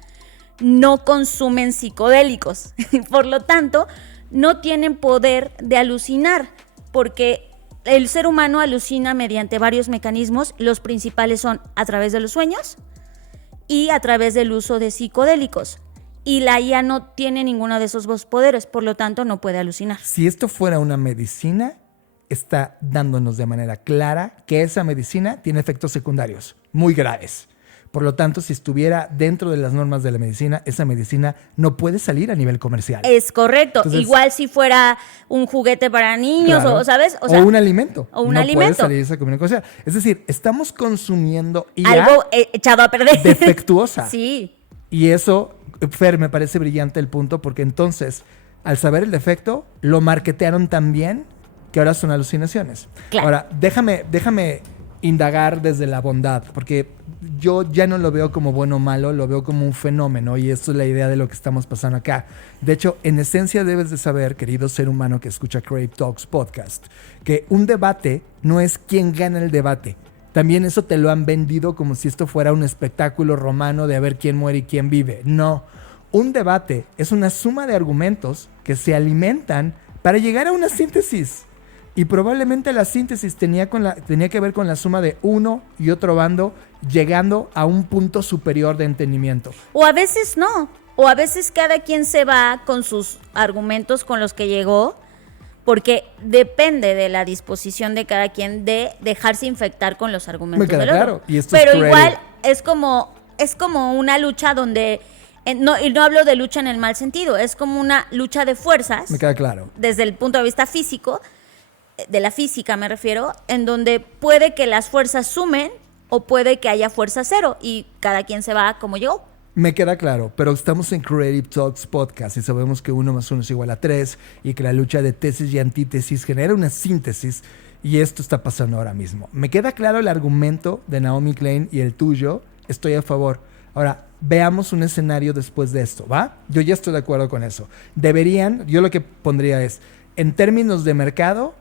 no consumen psicodélicos. Por lo tanto, no tienen poder de alucinar, porque el ser humano alucina mediante varios mecanismos. Los principales son a través de los sueños y a través del uso de psicodélicos. Y la IA no tiene ninguno de esos dos poderes, por lo tanto no puede alucinar. Si esto fuera una medicina, está dándonos de manera clara que esa medicina tiene efectos secundarios muy graves. Por lo tanto, si estuviera dentro de las normas de la medicina, esa medicina no puede salir a nivel comercial. Es correcto. Entonces, igual si fuera un juguete para niños, claro. o ¿sabes? O un alimento. O un no alimento. puede salir esa comercial. Es decir, estamos consumiendo IA Algo echado a perder. defectuosa. Sí. Y eso, Fer, me parece brillante el punto, porque entonces, al saber el defecto, lo marketearon tan bien que ahora son alucinaciones. Claro. Ahora, déjame indagar desde la bondad, porque yo ya no lo veo como bueno o malo, lo veo como un fenómeno, y esto es la idea de lo que estamos pasando acá. De hecho, en esencia debes de saber, querido ser humano que escucha Creative Talks Podcast, que un debate no es quién gana el debate. También eso te lo han vendido como si esto fuera un espectáculo romano de a ver quién muere y quién vive. No, un debate es una suma de argumentos que se alimentan para llegar a una síntesis. Y probablemente la síntesis tenía que ver con la suma de uno y otro bando llegando a un punto superior de entendimiento. O a veces no. O a veces cada quien se va con sus argumentos con los que llegó, porque depende de la disposición de cada quien de dejarse infectar con los argumentos Me queda del otro. claro. Y esto es Pero cruel. igual es como una lucha donde, y no hablo de lucha en el mal sentido, es como una lucha de fuerzas. Me queda claro. Desde el punto de vista físico, de la física me refiero, en donde puede que las fuerzas sumen o puede que haya fuerza cero y cada quien se va como llegó. Me queda claro, pero estamos en Creative Talks Podcast y sabemos que 1 más 1 es igual a 3 y que la lucha de tesis y antítesis genera una síntesis, y esto está pasando ahora mismo. Me queda claro el argumento de Naomi Klein y el tuyo, estoy a favor. Ahora, veamos un escenario después de esto, ¿va? Yo ya estoy de acuerdo con eso. Yo lo que pondría es, en términos de mercado,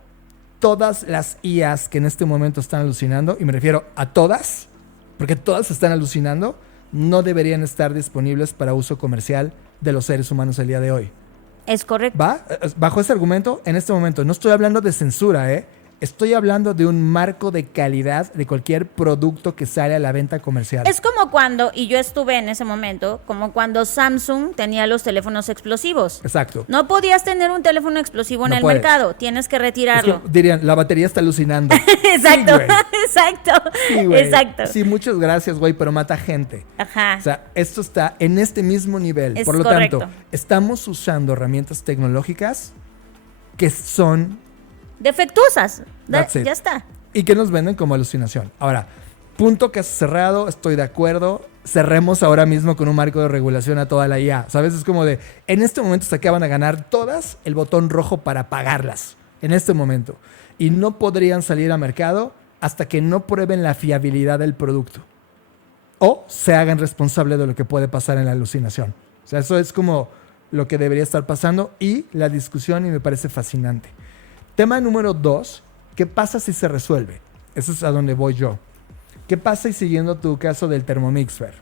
todas las IAs que en este momento están alucinando, y me refiero a todas, porque todas están alucinando, no deberían estar disponibles para uso comercial de los seres humanos el día de hoy. Es correcto. ¿Va? Bajo ese argumento, en este momento, no estoy hablando de censura, estoy hablando de un marco de calidad de cualquier producto que sale a la venta comercial. Es como cuando, y yo estuve en ese momento, como cuando Samsung tenía los teléfonos explosivos. Exacto. No podías tener un teléfono explosivo en No el puedes. mercado, tienes que Es retirarlo. que dirían, la batería está alucinando. Exacto, Sí, güey. exacto, Sí, güey. exacto. Sí, muchas gracias, güey, pero mata gente. Ajá. O sea, esto está en este mismo nivel. Es Por lo correcto. tanto, estamos usando herramientas tecnológicas que son Defectuosas. That's it. Ya está. y que nos venden como alucinación. Ahora, punto caso cerrado, estoy de acuerdo. Cerremos ahora mismo con un marco de regulación a toda la IA. ¿Sabes? Es como de, en este momento se acaban de ganar todas el botón rojo para pagarlas. En este momento. Y no podrían salir a mercado hasta que no prueben la fiabilidad del producto. O se hagan responsable de lo que puede pasar en la alucinación. O sea, eso es como lo que debería estar pasando y la discusión, y me parece fascinante. Tema número 2, ¿qué pasa si se resuelve? Eso es a donde voy yo. ¿Qué pasa y siguiendo tu caso del Thermomix, Fer?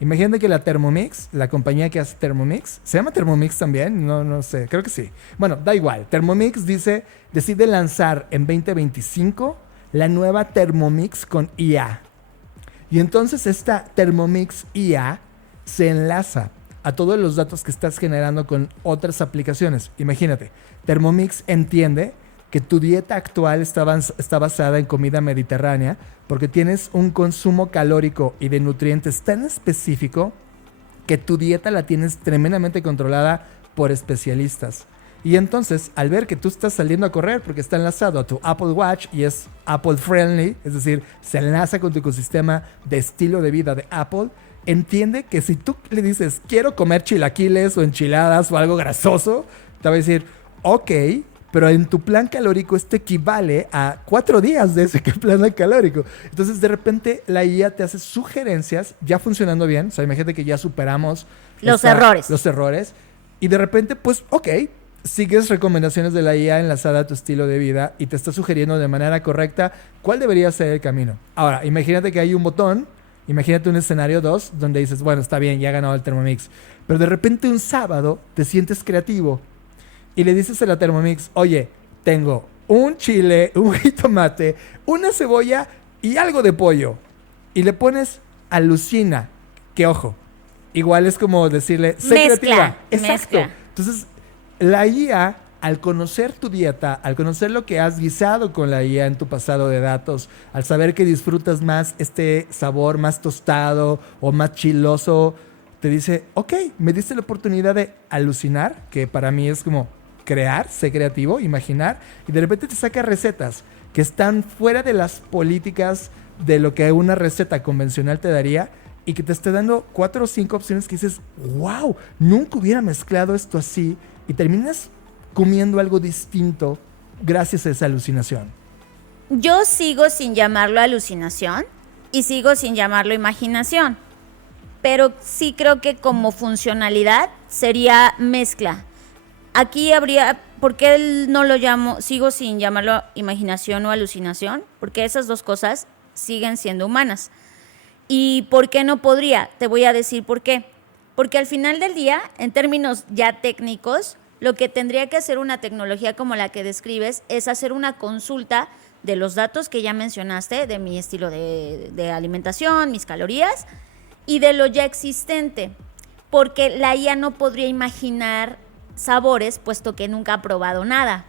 Imagínate que la Thermomix, la compañía que hace Thermomix, ¿se llama Thermomix también? No sé, creo que sí. Bueno, da igual. Thermomix decide lanzar en 2025 la nueva Thermomix con IA. Y entonces esta Thermomix IA se enlaza a todos los datos que estás generando con otras aplicaciones. Imagínate, Thermomix entiende que tu dieta actual está basada en comida mediterránea porque tienes un consumo calórico y de nutrientes tan específico que tu dieta la tienes tremendamente controlada por especialistas. Y entonces, al ver que tú estás saliendo a correr porque está enlazado a tu Apple Watch y es Apple friendly, es decir, se enlaza con tu ecosistema de estilo de vida de Apple, entiende que si tú le dices, quiero comer chilaquiles o enchiladas o algo grasoso, te va a decir, ok, pero en tu plan calórico esto equivale a 4 días de ese plan calórico. Entonces, de repente, la IA te hace sugerencias ya funcionando bien. O sea, imagínate que ya superamos los errores. Y de repente, pues, ok, sigues recomendaciones de la IA enlazada a tu estilo de vida y te está sugiriendo de manera correcta cuál debería ser el camino. Ahora, imagínate que hay un botón, imagínate un escenario 2 donde dices, bueno, está bien, ya ha ganado el Thermomix. Pero de repente un sábado te sientes creativo y le dices a la Thermomix, oye, tengo un chile, un jitomate, una cebolla y algo de pollo. Y le pones alucina, que ojo, igual es como decirle, sé creativa. Exacto. Mezcla. Entonces, la IA, al conocer tu dieta, al conocer lo que has guisado con la IA en tu pasado de datos, al saber que disfrutas más este sabor más tostado o más chiloso, te dice, ok, me diste la oportunidad de alucinar, que para mí es como crear, ser creativo, imaginar, y de repente te saca recetas que están fuera de las políticas de lo que una receta convencional te daría, y que te esté dando 4 o 5 opciones que dices, wow, nunca hubiera mezclado esto así, y terminas comiendo algo distinto gracias a esa alucinación. Yo sigo sin llamarlo alucinación y sigo sin llamarlo imaginación, pero sí creo que como funcionalidad sería mezcla. Aquí habría, ¿por qué no lo llamo, sigo sin llamarlo imaginación o alucinación? Porque esas dos cosas siguen siendo humanas. ¿Y por qué no podría? Te voy a decir por qué. Porque al final del día, en términos ya técnicos, lo que tendría que hacer una tecnología como la que describes es hacer una consulta de los datos que ya mencionaste, de mi estilo de alimentación, mis calorías, y de lo ya existente. Porque la IA no podría imaginar sabores, puesto que nunca ha probado nada.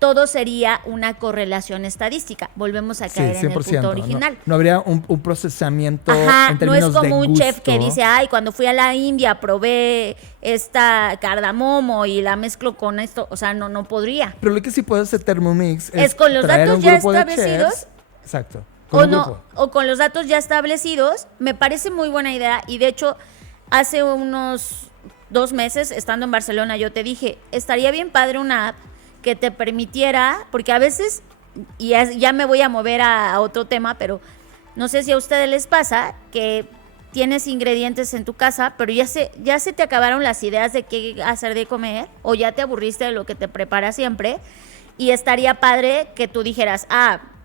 Todo sería una correlación estadística. Volvemos a caer en el punto original. No habría un procesamiento en términos de no es como un gusto. chef que dice, ay, cuando fui a la India probé esta cardamomo y la mezclo con esto. O sea, no podría. Pero lo que sí puede hacer Thermomix es con los datos ya establecidos. Exacto. O con los datos ya establecidos. Me parece muy buena idea. Y de hecho, hace unos 2 meses, estando en Barcelona, yo te dije, estaría bien padre una app que te permitiera, porque a veces, y ya me voy a mover a otro tema, pero no sé si a ustedes les pasa que tienes ingredientes en tu casa, pero ya se te acabaron las ideas de qué hacer de comer, o ya te aburriste de lo que te prepara siempre, y estaría padre que tú dijeras,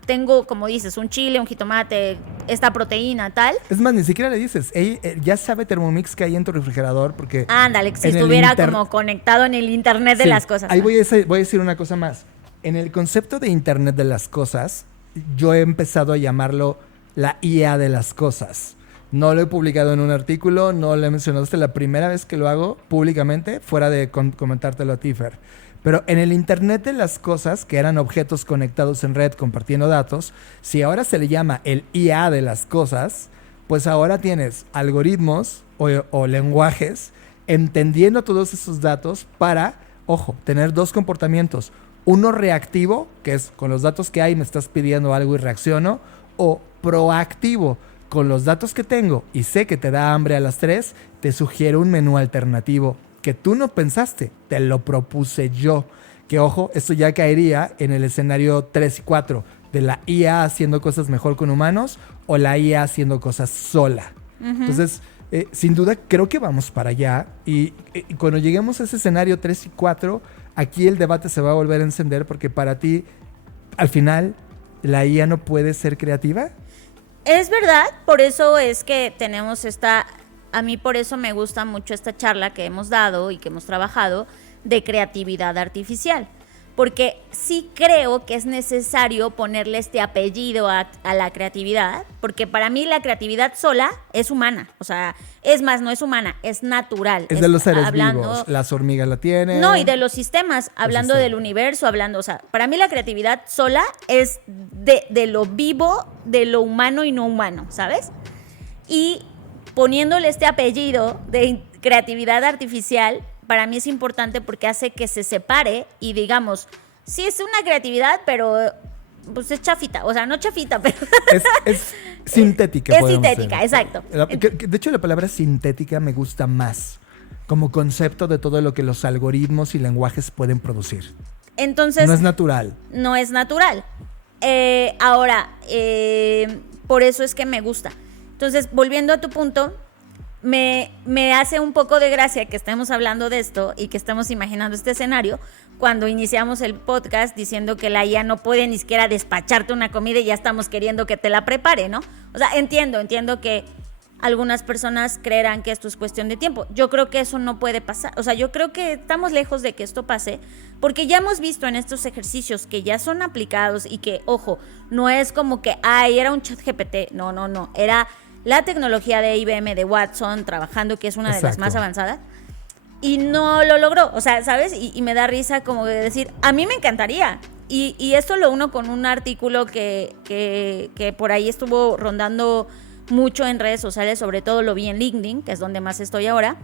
tengo, como dices, un chile, un jitomate, esta proteína, tal. Es más, ni siquiera le dices, ya sabe Thermomix que hay en tu refrigerador, porque... Ándale, si estuviera como conectado en el Internet de las cosas. Ahí voy a decir una cosa más. En el concepto de Internet de las cosas, yo he empezado a llamarlo la IA de las cosas. No lo he publicado en un artículo, no lo he mencionado hasta la primera vez que lo hago públicamente, fuera de comentártelo a ti, Fer. Pero en el Internet de las cosas, que eran objetos conectados en red compartiendo datos, si ahora se le llama el IA de las cosas, pues ahora tienes algoritmos o lenguajes entendiendo todos esos datos para, ojo, tener 2 comportamientos. Uno reactivo, que es con los datos que hay me estás pidiendo algo y reacciono, o proactivo, con los datos que tengo y sé que te da hambre a las 3, te sugiero un menú alternativo que tú no pensaste, te lo propuse yo. Que ojo, esto ya caería en el escenario 3 y 4 de la IA haciendo cosas mejor con humanos o la IA haciendo cosas sola. Entonces, sin duda creo que vamos para allá y cuando lleguemos a ese escenario 3 y 4, aquí el debate se va a volver a encender porque para ti, al final, ¿la IA no puede ser creativa? Es verdad, por eso es que tenemos a mí por eso me gusta mucho esta charla que hemos dado y que hemos trabajado de creatividad artificial, porque sí creo que es necesario ponerle este apellido a la creatividad, porque para mí la creatividad sola es humana, o sea, es más, no es humana, es natural. Es de los seres vivos, las hormigas la tienen. No, y de los sistemas, hablando del universo, o sea, para mí la creatividad sola es de lo vivo, de lo humano y no humano, ¿sabes? Y poniéndole este apellido de creatividad artificial, para mí es importante porque hace que se separe y digamos, sí es una creatividad, pero pues es chafita, o sea, no chafita, pero Sintética. Es podemos sintética, decir. exacto. De hecho, la palabra sintética me gusta más como concepto de todo lo que los algoritmos y lenguajes pueden producir. Entonces, No es natural. no es natural. Ahora, por eso es que me gusta. Entonces, volviendo a tu punto, me hace un poco de gracia que estemos hablando de esto y que estemos imaginando este escenario cuando iniciamos el podcast diciendo que la IA no puede ni siquiera despacharte una comida y ya estamos queriendo que te la prepare, ¿no? O sea, entiendo que algunas personas creerán que esto es cuestión de tiempo. Yo creo que eso no puede pasar. O sea, yo creo que estamos lejos de que esto pase porque ya hemos visto en estos ejercicios que ya son aplicados y que, ojo, no es como que, era un chat GPT. No. Era la tecnología de IBM, de Watson, trabajando, que es una de las más avanzadas. Y no lo logró, o sea, ¿sabes? Y me da risa como de decir, a mí me encantaría. Y esto lo uno con un artículo que por ahí estuvo rondando mucho en redes sociales, sobre todo lo vi en LinkedIn, que es donde más estoy ahora,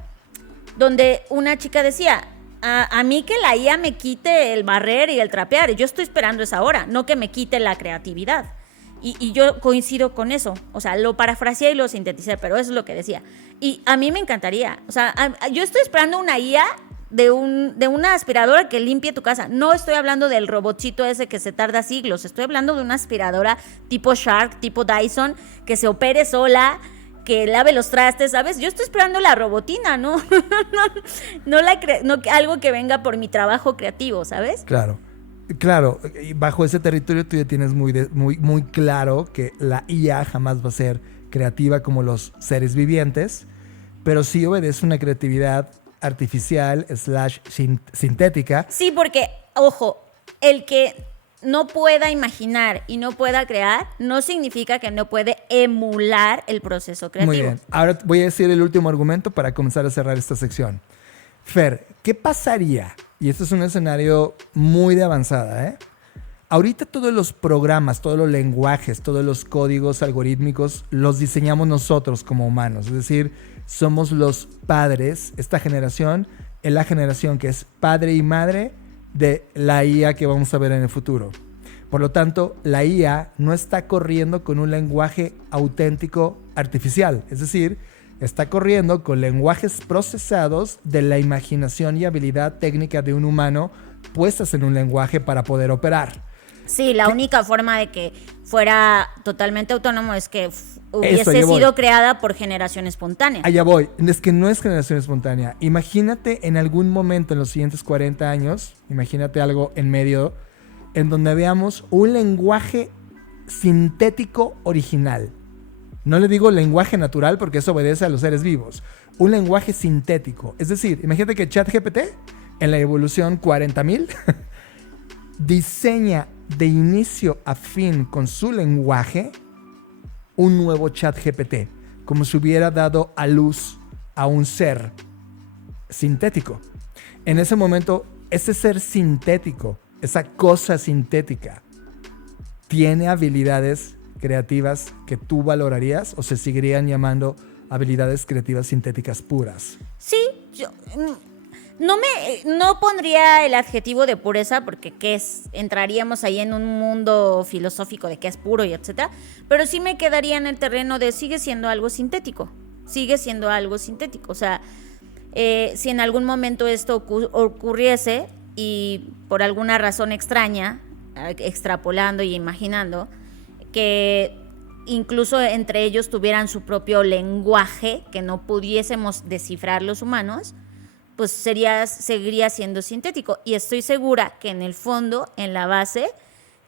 donde una chica decía, a mí que la IA me quite el barrer y el trapear, yo estoy esperando esa hora, no que me quite la creatividad. Y yo coincido con eso, o sea, lo parafraseé y lo sinteticé, pero eso es lo que decía. Y a mí me encantaría, o sea, yo estoy esperando una IA de una aspiradora que limpie tu casa. No estoy hablando del robotcito ese que se tarda siglos, estoy hablando de una aspiradora tipo Shark, tipo Dyson, que se opere sola, que lave los trastes, ¿sabes? Yo estoy esperando la robotina, ¿no? no algo que venga por mi trabajo creativo, ¿sabes? Claro, y bajo ese territorio tú ya tienes muy claro que la IA jamás va a ser creativa como los seres vivientes, pero sí obedece una creatividad artificial / sintética. Sí, porque, ojo, el que no pueda imaginar y no pueda crear no significa que no puede emular el proceso creativo. Muy bien, ahora voy a decir el último argumento para comenzar a cerrar esta sección. Fer, ¿qué pasaría? Y esto es un escenario muy de avanzada, ¿eh? Ahorita todos los programas, todos los lenguajes, todos los códigos algorítmicos los diseñamos nosotros como humanos. Es decir, somos los padres. Esta generación es la generación que es padre y madre de la IA que vamos a ver en el futuro. Por lo tanto, la IA no está corriendo con un lenguaje auténtico artificial. Es decir, está corriendo con lenguajes procesados de la imaginación y habilidad técnica de un humano puestas en un lenguaje para poder operar. Sí, la única forma de que fuera totalmente autónomo es que hubiese sido creada por generación espontánea. Allá voy. Es que no es generación espontánea. Imagínate en algún momento en los siguientes 40 años, imagínate algo en medio, en donde veamos un lenguaje sintético original. No le digo lenguaje natural porque eso obedece a los seres vivos. Un lenguaje sintético. Es decir, imagínate que ChatGPT, en la evolución 40.000, diseña de inicio a fin con su lenguaje un nuevo ChatGPT, como si hubiera dado a luz a un ser sintético. En ese momento, ese ser sintético, esa cosa sintética, ¿tiene habilidades creativas que tú valorarías o se seguirían llamando habilidades creativas sintéticas puras? Sí, yo no pondría el adjetivo de pureza porque entraríamos ahí en un mundo filosófico de qué es puro y etcétera, pero sí me quedaría en el terreno de sigue siendo algo sintético. O sea, si en algún momento esto ocurriese y por alguna razón extraña, extrapolando y imaginando, que incluso entre ellos tuvieran su propio lenguaje que no pudiésemos descifrar los humanos, pues seguiría siendo sintético. Y estoy segura que en el fondo, en la base,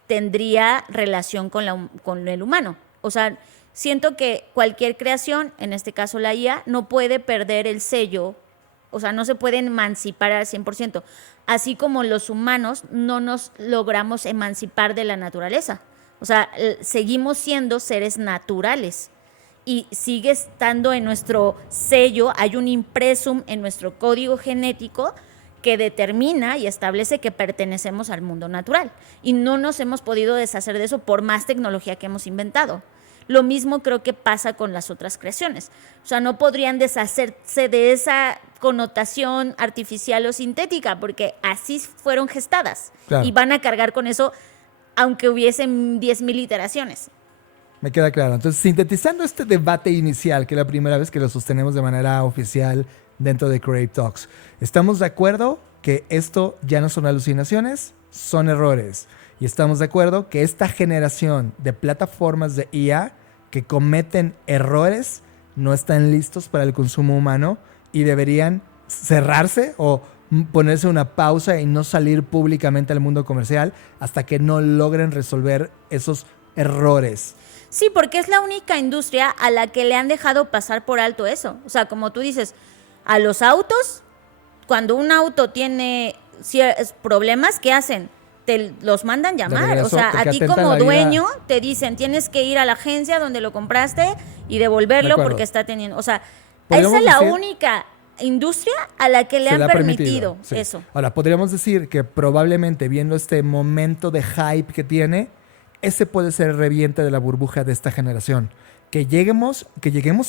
tendría relación con el humano. O sea, siento que cualquier creación, en este caso la IA, no puede perder el sello, o sea, no se puede emancipar al 100%. Así como los humanos no nos logramos emancipar de la naturaleza. O sea, seguimos siendo seres naturales y sigue estando en nuestro sello, hay un impresum en nuestro código genético que determina y establece que pertenecemos al mundo natural y no nos hemos podido deshacer de eso por más tecnología que hemos inventado. Lo mismo creo que pasa con las otras creaciones. O sea, no podrían deshacerse de esa connotación artificial o sintética porque así fueron gestadas. Claro. Y van a cargar con eso aunque hubiesen 10,000 iteraciones. Me queda claro. Entonces, sintetizando este debate inicial, que es la primera vez que lo sostenemos de manera oficial dentro de Creative Talks, ¿estamos de acuerdo que esto ya no son alucinaciones, son errores? Y estamos de acuerdo que esta generación de plataformas de IA que cometen errores no están listos para el consumo humano y deberían cerrarse o ponerse una pausa y no salir públicamente al mundo comercial hasta que no logren resolver esos errores. Sí, porque es la única industria a la que le han dejado pasar por alto eso. O sea, como tú dices, a los autos, cuando un auto tiene problemas, ¿qué hacen? Te los mandan llamar. regreso, O sea, a porque ti atentan como la vida. dueño te dicen, tienes que ir a la agencia donde lo compraste y De devolverlo acuerdo. porque está teniendo... O sea, Podríamos esa es la decir- única industria a la que le Se han ha permitido sí. eso. Ahora, podríamos decir que probablemente viendo este momento de hype que tiene, ese puede ser el reviente de la burbuja de esta generación. Que lleguemos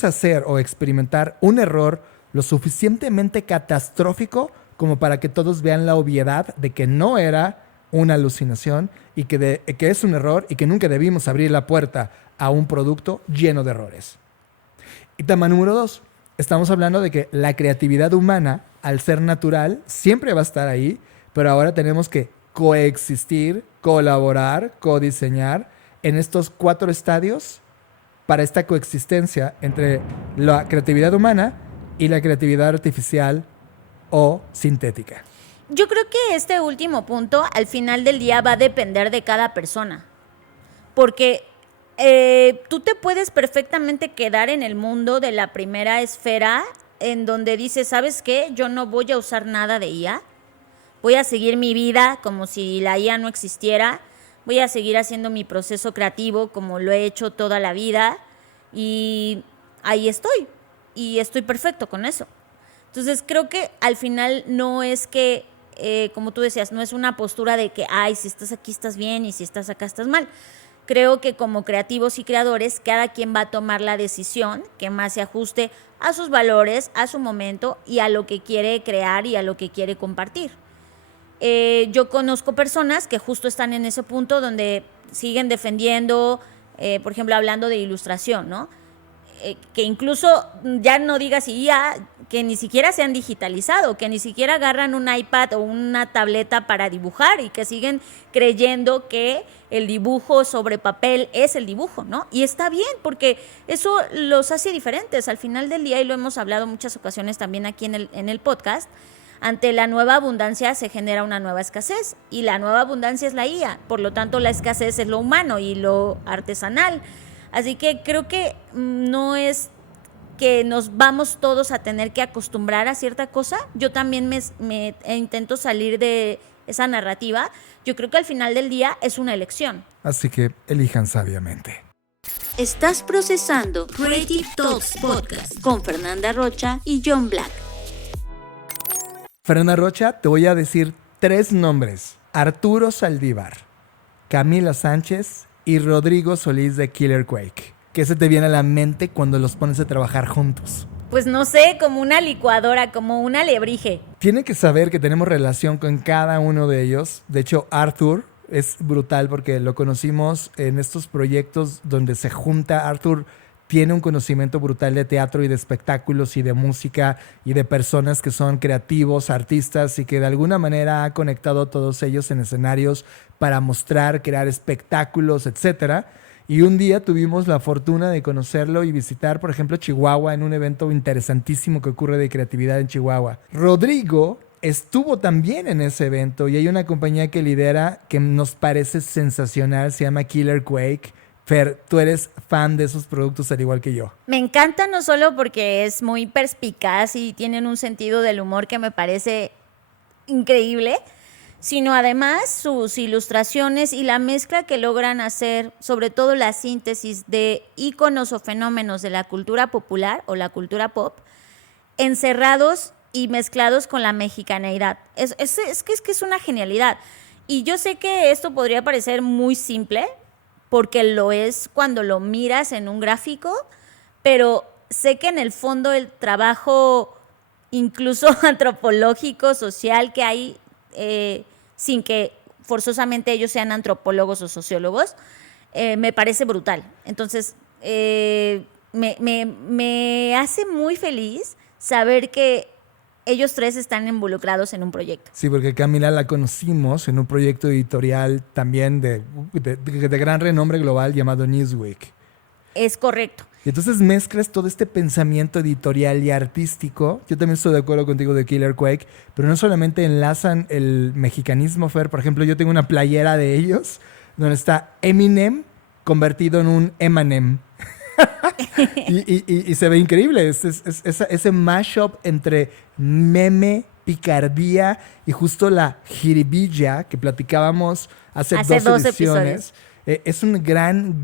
a hacer o experimentar un error lo suficientemente catastrófico como para que todos vean la obviedad de que no era una alucinación y que es un error y que nunca debimos abrir la puerta a un producto lleno de errores. Y tema número 2. Estamos hablando de que la creatividad humana, al ser natural, siempre va a estar ahí, pero ahora tenemos que coexistir, colaborar, codiseñar en estos 4 estadios para esta coexistencia entre la creatividad humana y la creatividad artificial o sintética. Yo creo que este último punto al final del día va a depender de cada persona. Porque tú te puedes perfectamente quedar en el mundo de la primera esfera en donde dices, ¿sabes qué? Yo no voy a usar nada de IA. Voy a seguir mi vida como si la IA no existiera. Voy a seguir haciendo mi proceso creativo como lo he hecho toda la vida. Y ahí estoy. Y estoy perfecto con eso. Entonces creo que al final no es que, como tú decías, no es una postura de que, ay, si estás aquí estás bien y si estás acá estás mal. Creo que como creativos y creadores, cada quien va a tomar la decisión que más se ajuste a sus valores, a su momento y a lo que quiere crear y a lo que quiere compartir. Yo conozco personas que justo están en ese punto donde siguen defendiendo, por ejemplo, hablando de ilustración, ¿no? Que incluso ya no digas IA, que ni siquiera se han digitalizado, que ni siquiera agarran un iPad o una tableta para dibujar y que siguen creyendo que el dibujo sobre papel es el dibujo, ¿no? Y está bien, porque eso los hace diferentes al final del día, y lo hemos hablado muchas ocasiones también aquí en el podcast. Ante la nueva abundancia se genera una nueva escasez, y la nueva abundancia es la IA, por lo tanto la escasez es lo humano y lo artesanal. Así que creo que no es que nos vamos todos a tener que acostumbrar a cierta cosa. Yo también me intento salir de esa narrativa. Yo creo que al final del día es una elección. Así que elijan sabiamente. Estás procesando Creative Talks Podcast con Fernanda Rocha y John Black. Fernanda Rocha, te voy a decir 3 nombres. Arturo Saldívar, Camila Sánchez y Rodrigo Solís de Killer Quake. ¿Qué se te viene a la mente cuando los pones a trabajar juntos? Pues no sé, como una licuadora, como un alebrije. Tienen que saber que tenemos relación con cada uno de ellos. De hecho, Arthur es brutal porque lo conocimos en estos proyectos donde se junta. Arthur tiene un conocimiento brutal de teatro y de espectáculos y de música y de personas que son creativos, artistas, y que de alguna manera ha conectado a todos ellos en escenarios para mostrar, crear espectáculos, etcétera. Y un día tuvimos la fortuna de conocerlo y visitar, por ejemplo, Chihuahua en un evento interesantísimo que ocurre de creatividad en Chihuahua. Rodrigo estuvo también en ese evento y hay una compañía que lidera que nos parece sensacional, se llama Killer Quake. Fer, tú eres fan de esos productos al igual que yo. Me encanta no solo porque es muy perspicaz y tienen un sentido del humor que me parece increíble, sino además sus ilustraciones y la mezcla que logran hacer, sobre todo la síntesis de íconos o fenómenos de la cultura popular o la cultura pop, encerrados y mezclados con la mexicaneidad. Es que es una genialidad. Y yo sé que esto podría parecer muy simple, porque lo es cuando lo miras en un gráfico, pero sé que en el fondo el trabajo incluso antropológico, social que hay, sin que forzosamente ellos sean antropólogos o sociólogos, me parece brutal. Entonces, me hace muy feliz saber que ellos tres están involucrados en un proyecto. Sí, porque Camila la conocimos en un proyecto editorial también de gran renombre global llamado Newsweek. Es correcto. Y entonces mezclas todo este pensamiento editorial y artístico. Yo también estoy de acuerdo contigo de Killer Quake, pero no solamente enlazan el mexicanismo, Fer. Por ejemplo, yo tengo una playera de ellos donde está Eminem convertido en un Emanem. y se ve increíble. Ese mashup entre meme, picardía y justo la jiribilla que platicábamos hace dos ediciones. Es un gran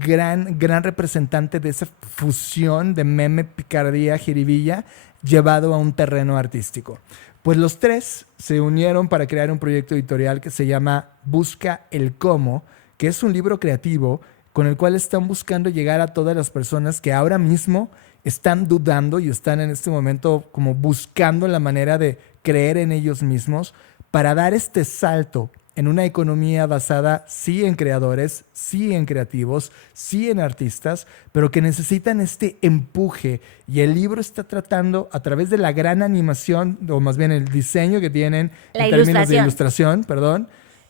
representante de esa fusión de meme, picardía, jiribilla llevado a un terreno artístico. Pues los tres se unieron para crear un proyecto editorial que se llama Busca el Cómo, que es un libro creativo con el cual están buscando llegar a todas las personas que ahora mismo están dudando y están en este momento como buscando la manera de creer en ellos mismos para dar este salto en una economía basada sí en creadores, sí en creativos, sí en artistas, pero que necesitan este empuje. Y el libro está tratando, a través de la gran animación, o más bien el diseño que tienen en términos de ilustración,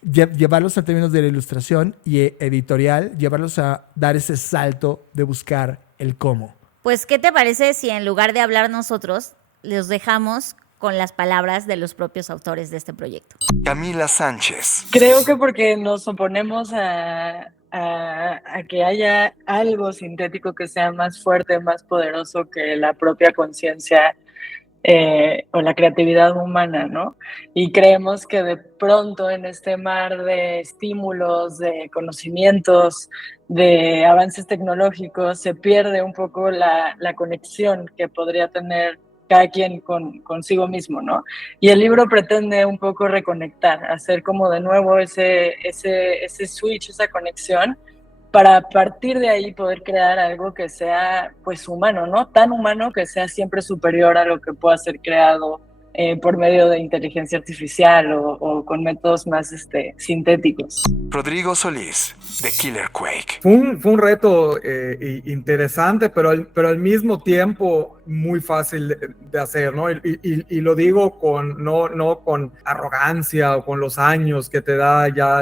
llevarlos a términos de la ilustración y editorial, llevarlos a dar ese salto de buscar el cómo. Pues, ¿qué te parece si en lugar de hablar nosotros, los dejamos con las palabras de los propios autores de este proyecto? Camila Sánchez. Creo que porque nos oponemos a que haya algo sintético que sea más fuerte, más poderoso que la propia conciencia o la creatividad humana, ¿no? Y creemos que de pronto en este mar de estímulos, de conocimientos, de avances tecnológicos, se pierde un poco la conexión que podría tener cada quien consigo mismo, ¿no? Y el libro pretende un poco reconectar, hacer como de nuevo ese switch, esa conexión, para a partir de ahí poder crear algo que sea pues humano, ¿no? Tan humano que sea siempre superior a lo que pueda ser creado por medio de inteligencia artificial o con métodos más sintéticos. Rodrigo Solís, de Killer Quake. Fue un reto interesante, pero al mismo tiempo muy fácil de hacer, ¿no? Y lo digo no con arrogancia o con los años que te da ya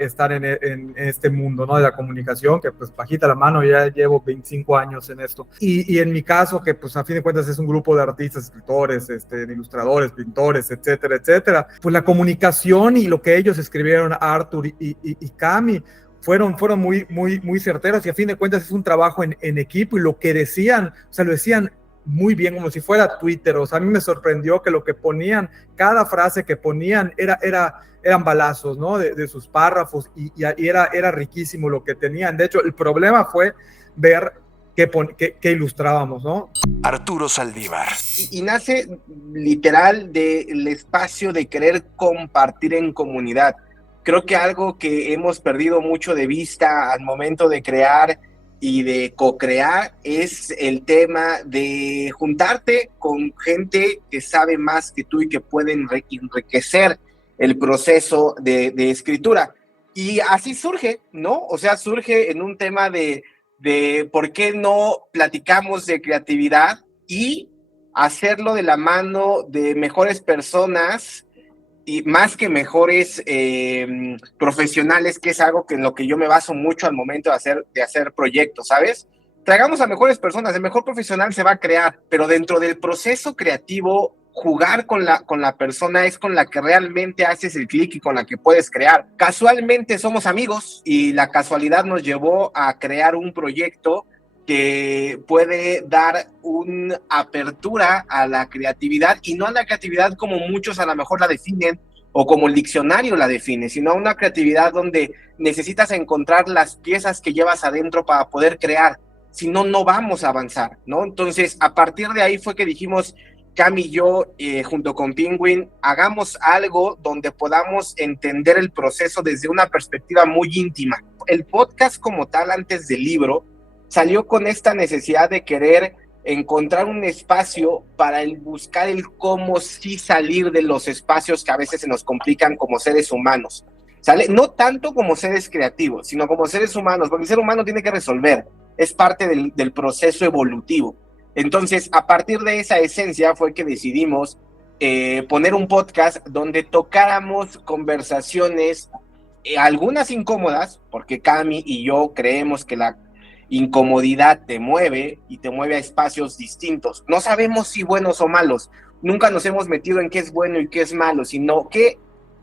estar en este mundo, ¿no? De la comunicación, que pues bajita la mano, ya llevo 25 años en esto. Y en mi caso, que pues a fin de cuentas es un grupo de artistas, escritores, ilustradores, pintores, etcétera, etcétera, pues la comunicación y lo que ellos escribieron, Arthur y Cami, fueron muy certeros, y a fin de cuentas es un trabajo en equipo, y lo que decían, o sea, lo decían muy bien, como si fuera Twitter. O sea, a mí me sorprendió que lo que ponían, cada frase que ponían eran balazos, ¿no? De sus párrafos, y era riquísimo lo que tenían. De hecho, el problema fue ver qué ilustrábamos, ¿no? Arturo Saldívar. Y nace literal del espacio de querer compartir en comunidad. Creo que algo que hemos perdido mucho de vista al momento de crear y de co-crear es el tema de juntarte con gente que sabe más que tú y que pueden enriquecer el proceso de escritura. Y así surge, ¿no? O sea, surge en un tema de por qué no platicamos de creatividad y hacerlo de la mano de mejores personas, y más que mejores profesionales, que es algo que en lo que yo me baso mucho al momento de hacer proyectos, ¿sabes? Traigamos a mejores personas, el mejor profesional se va a crear, pero dentro del proceso creativo, jugar con la persona es con la que realmente haces el clic y con la que puedes crear. Casualmente somos amigos y la casualidad nos llevó a crear un proyecto que puede dar una apertura a la creatividad, y no a la creatividad como muchos a lo mejor la definen o como el diccionario la define, sino a una creatividad donde necesitas encontrar las piezas que llevas adentro para poder crear, si no, no vamos a avanzar, ¿no? Entonces, a partir de ahí fue que dijimos, Cam y yo, junto con Penguin, hagamos algo donde podamos entender el proceso desde una perspectiva muy íntima. El podcast como tal, antes del libro, salió con esta necesidad de querer encontrar un espacio para buscar el cómo sí salir de los espacios que a veces se nos complican como seres humanos. ¿sale? No tanto como seres creativos, sino como seres humanos, porque el ser humano tiene que resolver, es parte del proceso evolutivo. Entonces, a partir de esa esencia fue que decidimos poner un podcast donde tocáramos conversaciones, algunas incómodas, porque Cami y yo creemos que la incomodidad te mueve y te mueve a espacios distintos. No sabemos si buenos o malos, nunca nos hemos metido en qué es bueno y qué es malo, sino qué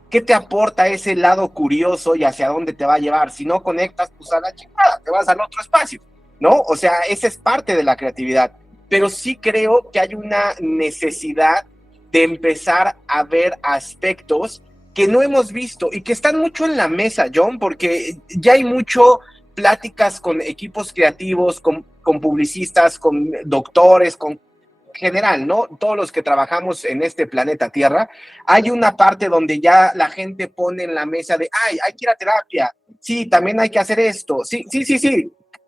te aporta ese lado curioso y hacia dónde te va a llevar. Si no conectas, pues a la chingada, te vas al otro espacio, ¿no? O sea, esa es parte de la creatividad. Pero sí creo que hay una necesidad de empezar a ver aspectos que no hemos visto y que están mucho en la mesa, John, porque ya hay mucho pláticas con equipos creativos, con publicistas, con doctores, con general, ¿no? Todos los que trabajamos en este planeta Tierra, hay una parte donde ya la gente pone en la mesa de, ay, hay que ir a terapia, sí, también hay que hacer esto, sí,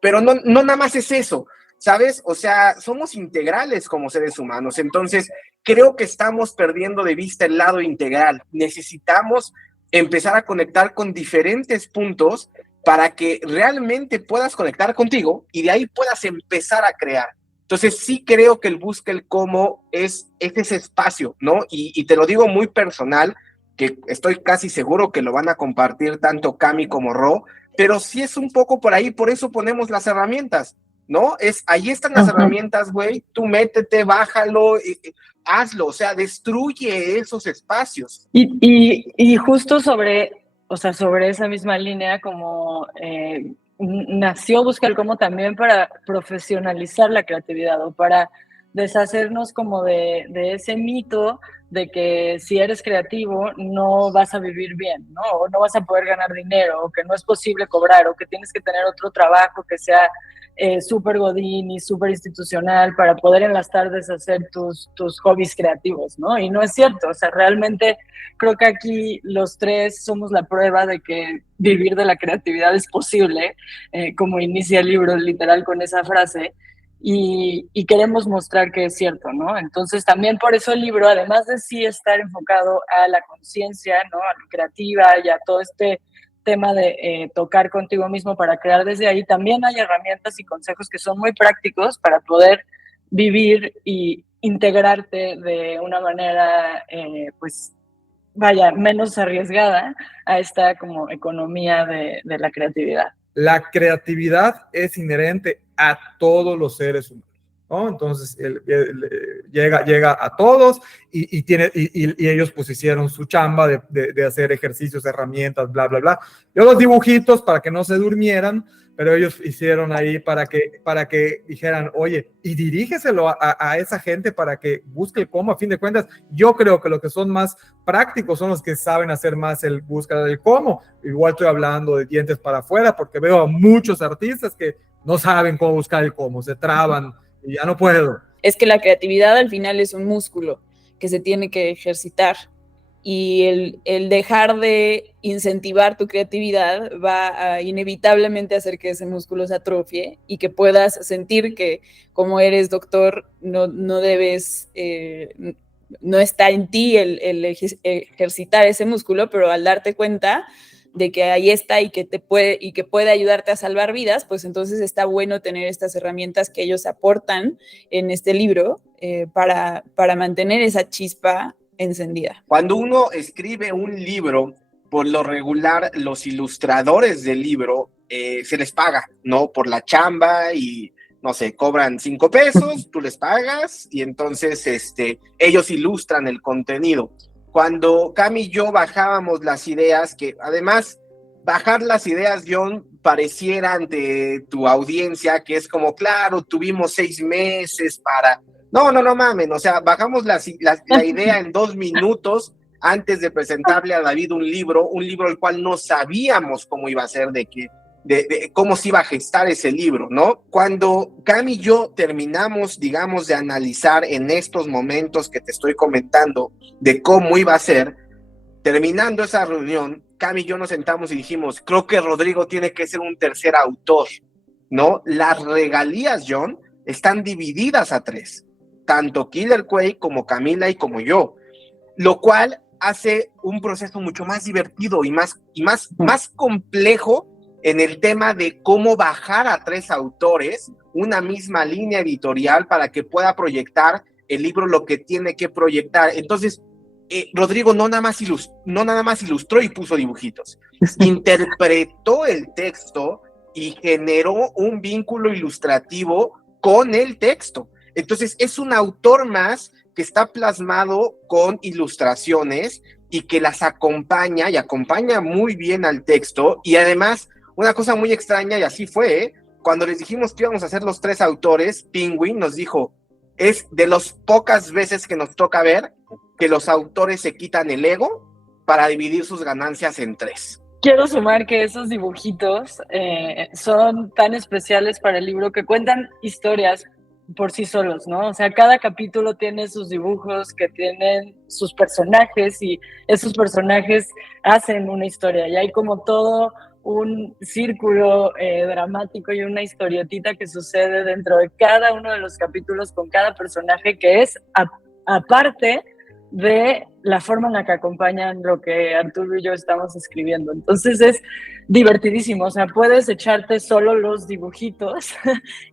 pero no nada más es eso, ¿sabes? O sea, somos integrales como seres humanos, entonces creo que estamos perdiendo de vista el lado integral. Necesitamos empezar a conectar con diferentes puntos para que realmente puedas conectar contigo y de ahí puedas empezar a crear. Entonces sí creo que el busca el cómo es ese espacio, ¿no? Y te lo digo muy personal, que estoy casi seguro que lo van a compartir tanto Cami como Ro, pero sí es un poco por ahí, por eso ponemos las herramientas, ¿no? Ahí están las herramientas, güey, tú métete, bájalo, hazlo, o sea, destruye esos espacios. Y justo sobre esa misma línea, como nació Busca el Cómo también para profesionalizar la creatividad o para deshacernos como de ese mito de que si eres creativo no vas a vivir bien, ¿no? O no vas a poder ganar dinero, o que no es posible cobrar, o que tienes que tener otro trabajo que sea súper godín y súper institucional para poder en las tardes hacer tus hobbies creativos, ¿no? Y no es cierto, o sea, realmente creo que aquí los tres somos la prueba de que vivir de la creatividad es posible, como inicia el libro literal con esa frase, y queremos mostrar que es cierto, ¿no? Entonces también por eso el libro, además de sí estar enfocado a la conciencia, ¿no? A lo creativa y a todo este tema de tocar contigo mismo para crear desde ahí, también hay herramientas y consejos que son muy prácticos para poder vivir y integrarte de una manera, pues, vaya, menos arriesgada a esta como economía de la creatividad. La creatividad es inherente a todos los seres humanos, ¿no? Entonces llega a todos y ellos pues hicieron su chamba de hacer ejercicios, herramientas, bla, bla, bla. Yo los dibujitos para que no se durmieran, pero ellos hicieron ahí para que dijeran, oye, y dirígeselo a esa gente para que busque el cómo. A fin de cuentas, yo creo que los que son más prácticos son los que saben hacer más el búsqueda del cómo. Igual estoy hablando de dientes para afuera porque veo a muchos artistas que no saben cómo buscar el cómo, se traban y ya no puedo. Es que la creatividad al final es un músculo que se tiene que ejercitar, y el dejar de incentivar tu creatividad va a inevitablemente hacer que ese músculo se atrofie y que puedas sentir que como eres doctor no debes, no está en ti el ejercitar ese músculo, pero al darte cuenta de que ahí está y que puede ayudarte a salvar vidas, pues entonces está bueno tener estas herramientas que ellos aportan en este libro para mantener esa chispa encendida. Cuando uno escribe un libro, por lo regular, los ilustradores del libro se les paga, ¿no? Por la chamba y, no sé, cobran 5 pesos, tú les pagas y entonces ellos ilustran el contenido. Cuando Cami y yo bajábamos las ideas, que además bajar las ideas, John, pareciera ante tu audiencia que es como, claro, tuvimos 6 meses para... No mamen, o sea, bajamos la idea en 2 minutos antes de presentarle a David un libro el cual no sabíamos cómo iba a ser, de cómo se iba a gestar ese libro, ¿no? Cuando Cami y yo terminamos, digamos, de analizar en estos momentos que te estoy comentando de cómo iba a ser, terminando esa reunión, Cami y yo nos sentamos y dijimos, creo que Rodrigo tiene que ser un tercer autor, ¿no? Las regalías, John, están divididas a 3. Tanto Killer Quake como Camila y como yo, lo cual hace un proceso mucho más divertido y más complejo en el tema de cómo bajar a 3 autores una misma línea editorial para que pueda proyectar el libro lo que tiene que proyectar. Entonces, Rodrigo no nada más ilustró y puso dibujitos, interpretó el texto y generó un vínculo ilustrativo con el texto. Entonces, es un autor más que está plasmado con ilustraciones y que las acompaña y acompaña muy bien al texto. Y además, una cosa muy extraña, y así fue, cuando les dijimos que íbamos a ser los 3 autores, Penguin nos dijo, es de las pocas veces que nos toca ver que los autores se quitan el ego para dividir sus ganancias en 3. Quiero sumar que esos dibujitos son tan especiales para el libro que cuentan historias por sí solos, ¿no? O sea, cada capítulo tiene sus dibujos que tienen sus personajes y esos personajes hacen una historia y hay como todo un círculo dramático y una historietita que sucede dentro de cada uno de los capítulos con cada personaje que es aparte de la forma en la que acompañan lo que Arturo y yo estamos escribiendo. Entonces es divertidísimo, o sea, puedes echarte solo los dibujitos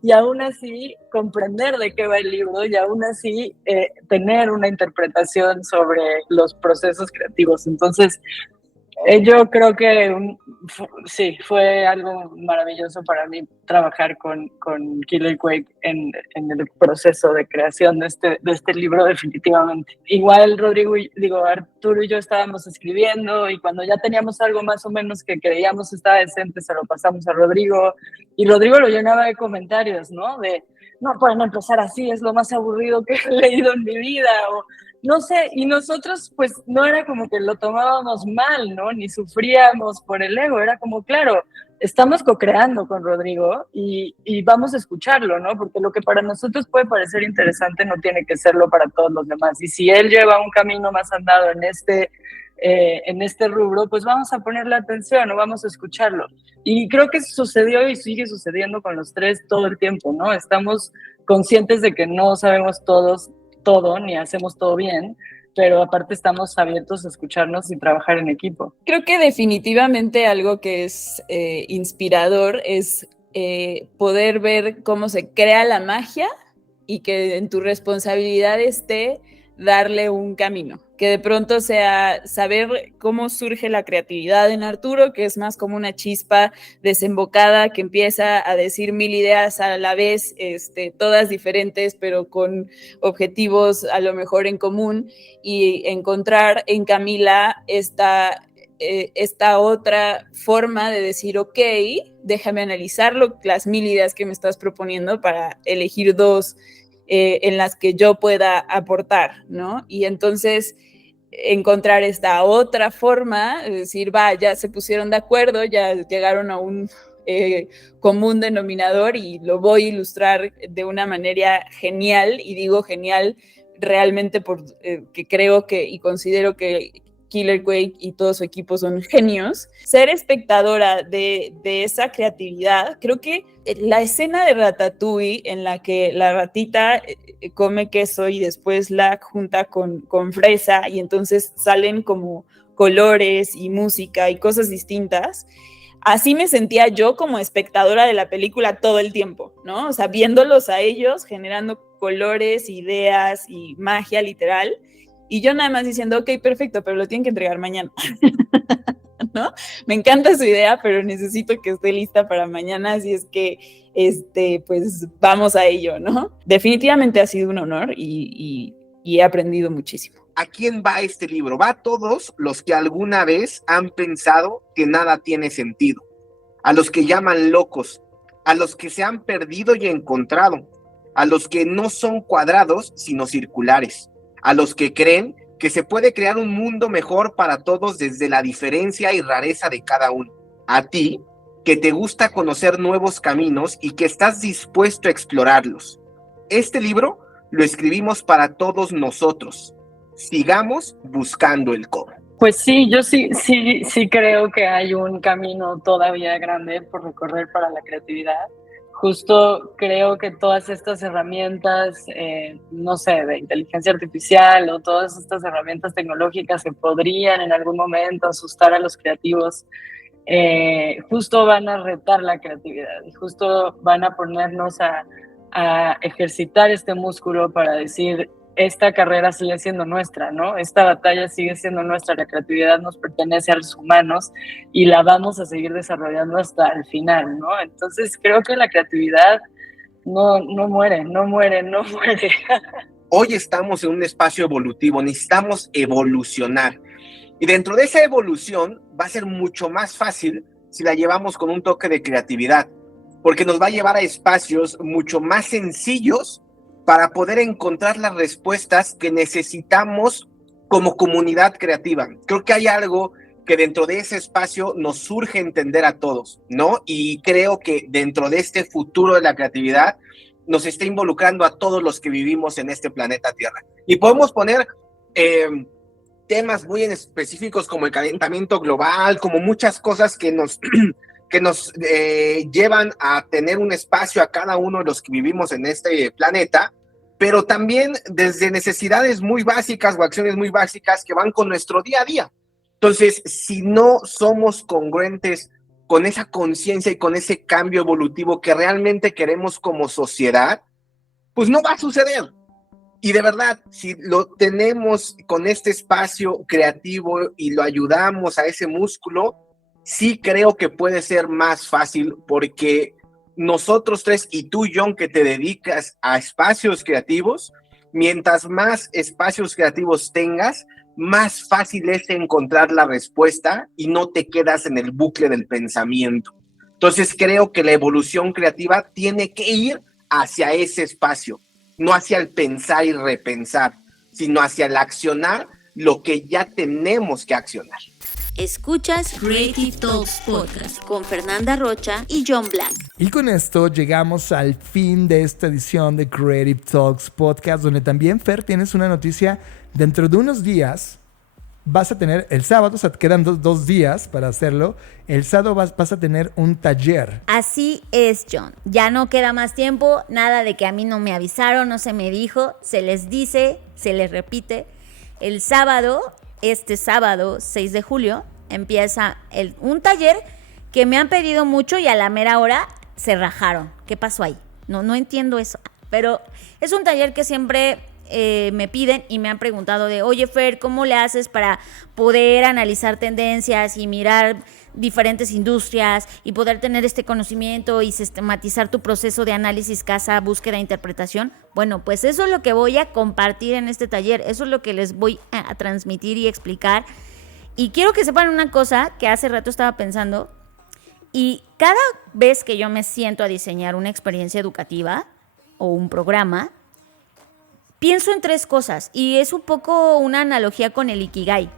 y aún así comprender de qué va el libro y aún así tener una interpretación sobre los procesos creativos. Entonces, yo creo que sí, fue algo maravilloso para mí trabajar con Killer Quake en el proceso de creación de este libro, definitivamente. Igual Arturo y yo estábamos escribiendo y cuando ya teníamos algo más o menos que creíamos estaba decente, se lo pasamos a Rodrigo y Rodrigo lo llenaba de comentarios, ¿no? De, no pueden empezar así, es lo más aburrido que he leído en mi vida, o no sé, y nosotros pues no era como que lo tomábamos mal, ¿no? Ni sufríamos por el ego, era como, claro, estamos co-creando con Rodrigo y vamos a escucharlo, ¿no? Porque lo que para nosotros puede parecer interesante no tiene que serlo para todos los demás. Y si él lleva un camino más andado en este rubro, pues vamos a ponerle atención o vamos a escucharlo. Y creo que sucedió y sigue sucediendo con los 3 todo el tiempo, ¿no? Estamos conscientes de que no sabemos todos todo, ni hacemos todo bien, pero aparte estamos abiertos a escucharnos y trabajar en equipo. Creo que definitivamente algo que es inspirador es poder ver cómo se crea la magia y que en tu responsabilidad esté darle un camino, que de pronto sea saber cómo surge la creatividad en Arturo, que es más como una chispa desembocada que empieza a decir 1000 ideas a la vez, todas diferentes, pero con objetivos a lo mejor en común, y encontrar en Camila esta otra forma de decir, ok, déjame analizarlo, las 1000 ideas que me estás proponiendo para elegir 2 en las que yo pueda aportar, ¿no? Y entonces encontrar esta otra forma, es decir, ya se pusieron de acuerdo, ya llegaron a un común denominador y lo voy a ilustrar de una manera genial, y digo genial realmente porque creo que y considero que Killer Quake y todo su equipo son genios. Ser espectadora de esa creatividad, creo que la escena de Ratatouille en la que la ratita come queso y después la junta con fresa y entonces salen como colores y música y cosas distintas, así me sentía yo como espectadora de la película todo el tiempo, ¿no? O sea, viéndolos a ellos generando colores, ideas y magia literal. Y yo nada más diciendo, ok, perfecto, pero lo tienen que entregar mañana, ¿no? Me encanta su idea, pero necesito que esté lista para mañana, así es que, pues vamos a ello, ¿no? Definitivamente ha sido un honor y he aprendido muchísimo. ¿A quién va este libro? Va a todos los que alguna vez han pensado que nada tiene sentido, a los que llaman locos, a los que se han perdido y encontrado, a los que no son cuadrados, sino circulares, a los que creen que se puede crear un mundo mejor para todos desde la diferencia y rareza de cada uno. A ti, que te gusta conocer nuevos caminos y que estás dispuesto a explorarlos. Este libro lo escribimos para todos nosotros. Sigamos buscando el cómo. Pues sí, yo sí creo que hay un camino todavía grande por recorrer para la creatividad. justo creo que todas estas herramientas, no sé, de inteligencia artificial o todas estas herramientas tecnológicas que podrían en algún momento asustar a los creativos, justo van a retar la creatividad y justo van a ponernos a ejercitar este músculo para decir, esta carrera sigue siendo nuestra, ¿no? Esta batalla sigue siendo nuestra, la creatividad nos pertenece a los humanos y la vamos a seguir desarrollando hasta el final, ¿no? Entonces creo que la creatividad no muere. Hoy estamos en un espacio evolutivo, necesitamos evolucionar. Y dentro de esa evolución va a ser mucho más fácil si la llevamos con un toque de creatividad, porque nos va a llevar a espacios mucho más sencillos para poder encontrar las respuestas que necesitamos como comunidad creativa. Creo que hay algo que dentro de ese espacio nos surge entender a todos, ¿no? Y creo que dentro de este futuro de la creatividad nos está involucrando a todos los que vivimos en este planeta Tierra. Y podemos poner temas muy en específicos como el calentamiento global, como muchas cosas que nos llevan a tener un espacio a cada uno de los que vivimos en este planeta, pero también desde necesidades muy básicas o acciones muy básicas que van con nuestro día a día. Entonces, si no somos congruentes con esa conciencia y con ese cambio evolutivo que realmente queremos como sociedad, pues no va a suceder. Y de verdad, si lo tenemos con este espacio creativo y lo ayudamos a ese músculo, sí creo que puede ser más fácil, porque nosotros tres y tú, John, que te dedicas a espacios creativos, mientras más espacios creativos tengas, más fácil es encontrar la respuesta y no te quedas en el bucle del pensamiento. Entonces creo que la evolución creativa tiene que ir hacia ese espacio, no hacia el pensar y repensar, sino hacia el accionar lo que ya tenemos que accionar. Escuchas Creative Talks Podcast con Fernanda Rocha y John Black. Y con esto llegamos al fin de esta edición de Creative Talks Podcast, donde también, Fer, tienes una noticia. Dentro de unos días vas a tener, el sábado, o sea, quedan dos días para hacerlo. El sábado vas a tener un taller. Así es, John. Ya no queda más tiempo, nada de que a mí no me avisaron, no se me dijo, se les dice, se les repite. El sábado, este sábado 6 de julio, empieza un taller que me han pedido mucho y a la mera hora se rajaron. ¿Qué pasó ahí? No entiendo eso. Pero es un taller que siempre me piden y me han preguntado de, oye, Fer, ¿cómo le haces para poder analizar tendencias y mirar diferentes industrias y poder tener este conocimiento y sistematizar tu proceso de análisis, caza, búsqueda e interpretación? Bueno, pues eso es lo que voy a compartir en este taller, eso es lo que les voy a transmitir y explicar. Y quiero que sepan una cosa que hace rato estaba pensando, y cada vez que yo me siento a diseñar una experiencia educativa o un programa, pienso en 3 cosas, y es un poco una analogía con el Ikigai.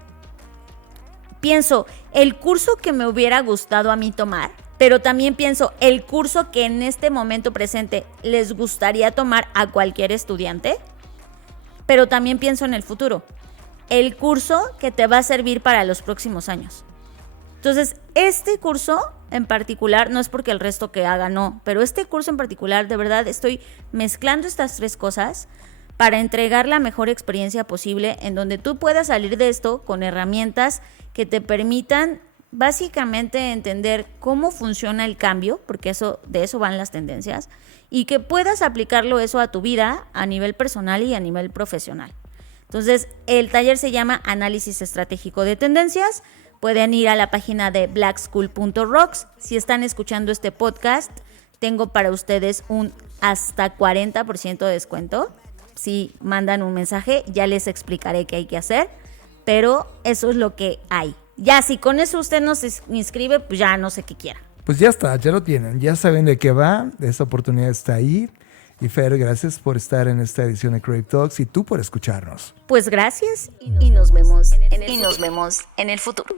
Pienso el curso que me hubiera gustado a mí tomar, pero también pienso el curso que en este momento presente les gustaría tomar a cualquier estudiante, pero también pienso en el futuro, el curso que te va a servir para los próximos años. Entonces, este curso en particular, no es porque el resto que haga no, pero este curso en particular, de verdad, estoy mezclando estas 3 cosas para entregar la mejor experiencia posible, en donde tú puedas salir de esto con herramientas que te permitan básicamente entender cómo funciona el cambio, porque de eso van las tendencias, y que puedas aplicarlo eso a tu vida a nivel personal y a nivel profesional. Entonces, el taller se llama Análisis Estratégico de Tendencias. Pueden ir a la página de blackschool.rocks. Si están escuchando este podcast, tengo para ustedes un hasta 40% de descuento. Si mandan un mensaje, ya les explicaré qué hay que hacer, pero eso es lo que hay. Ya, si con eso usted no se inscribe, pues ya no sé qué quiera. Pues ya está, ya lo tienen, ya saben de qué va, esa oportunidad está ahí. Y Fer, gracias por estar en esta edición de Creative Talks y tú por escucharnos. Pues gracias y nos vemos en el futuro.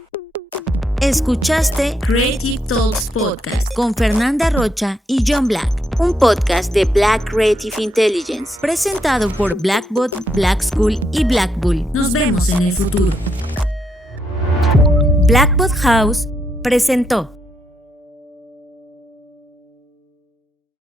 Escuchaste Creative Talks Podcast con Fernanda Rocha y John Black, un podcast de Black Creative Intelligence, presentado por Blackbot, Black School y Black Bull. Nos vemos en el futuro. Blackbot House presentó.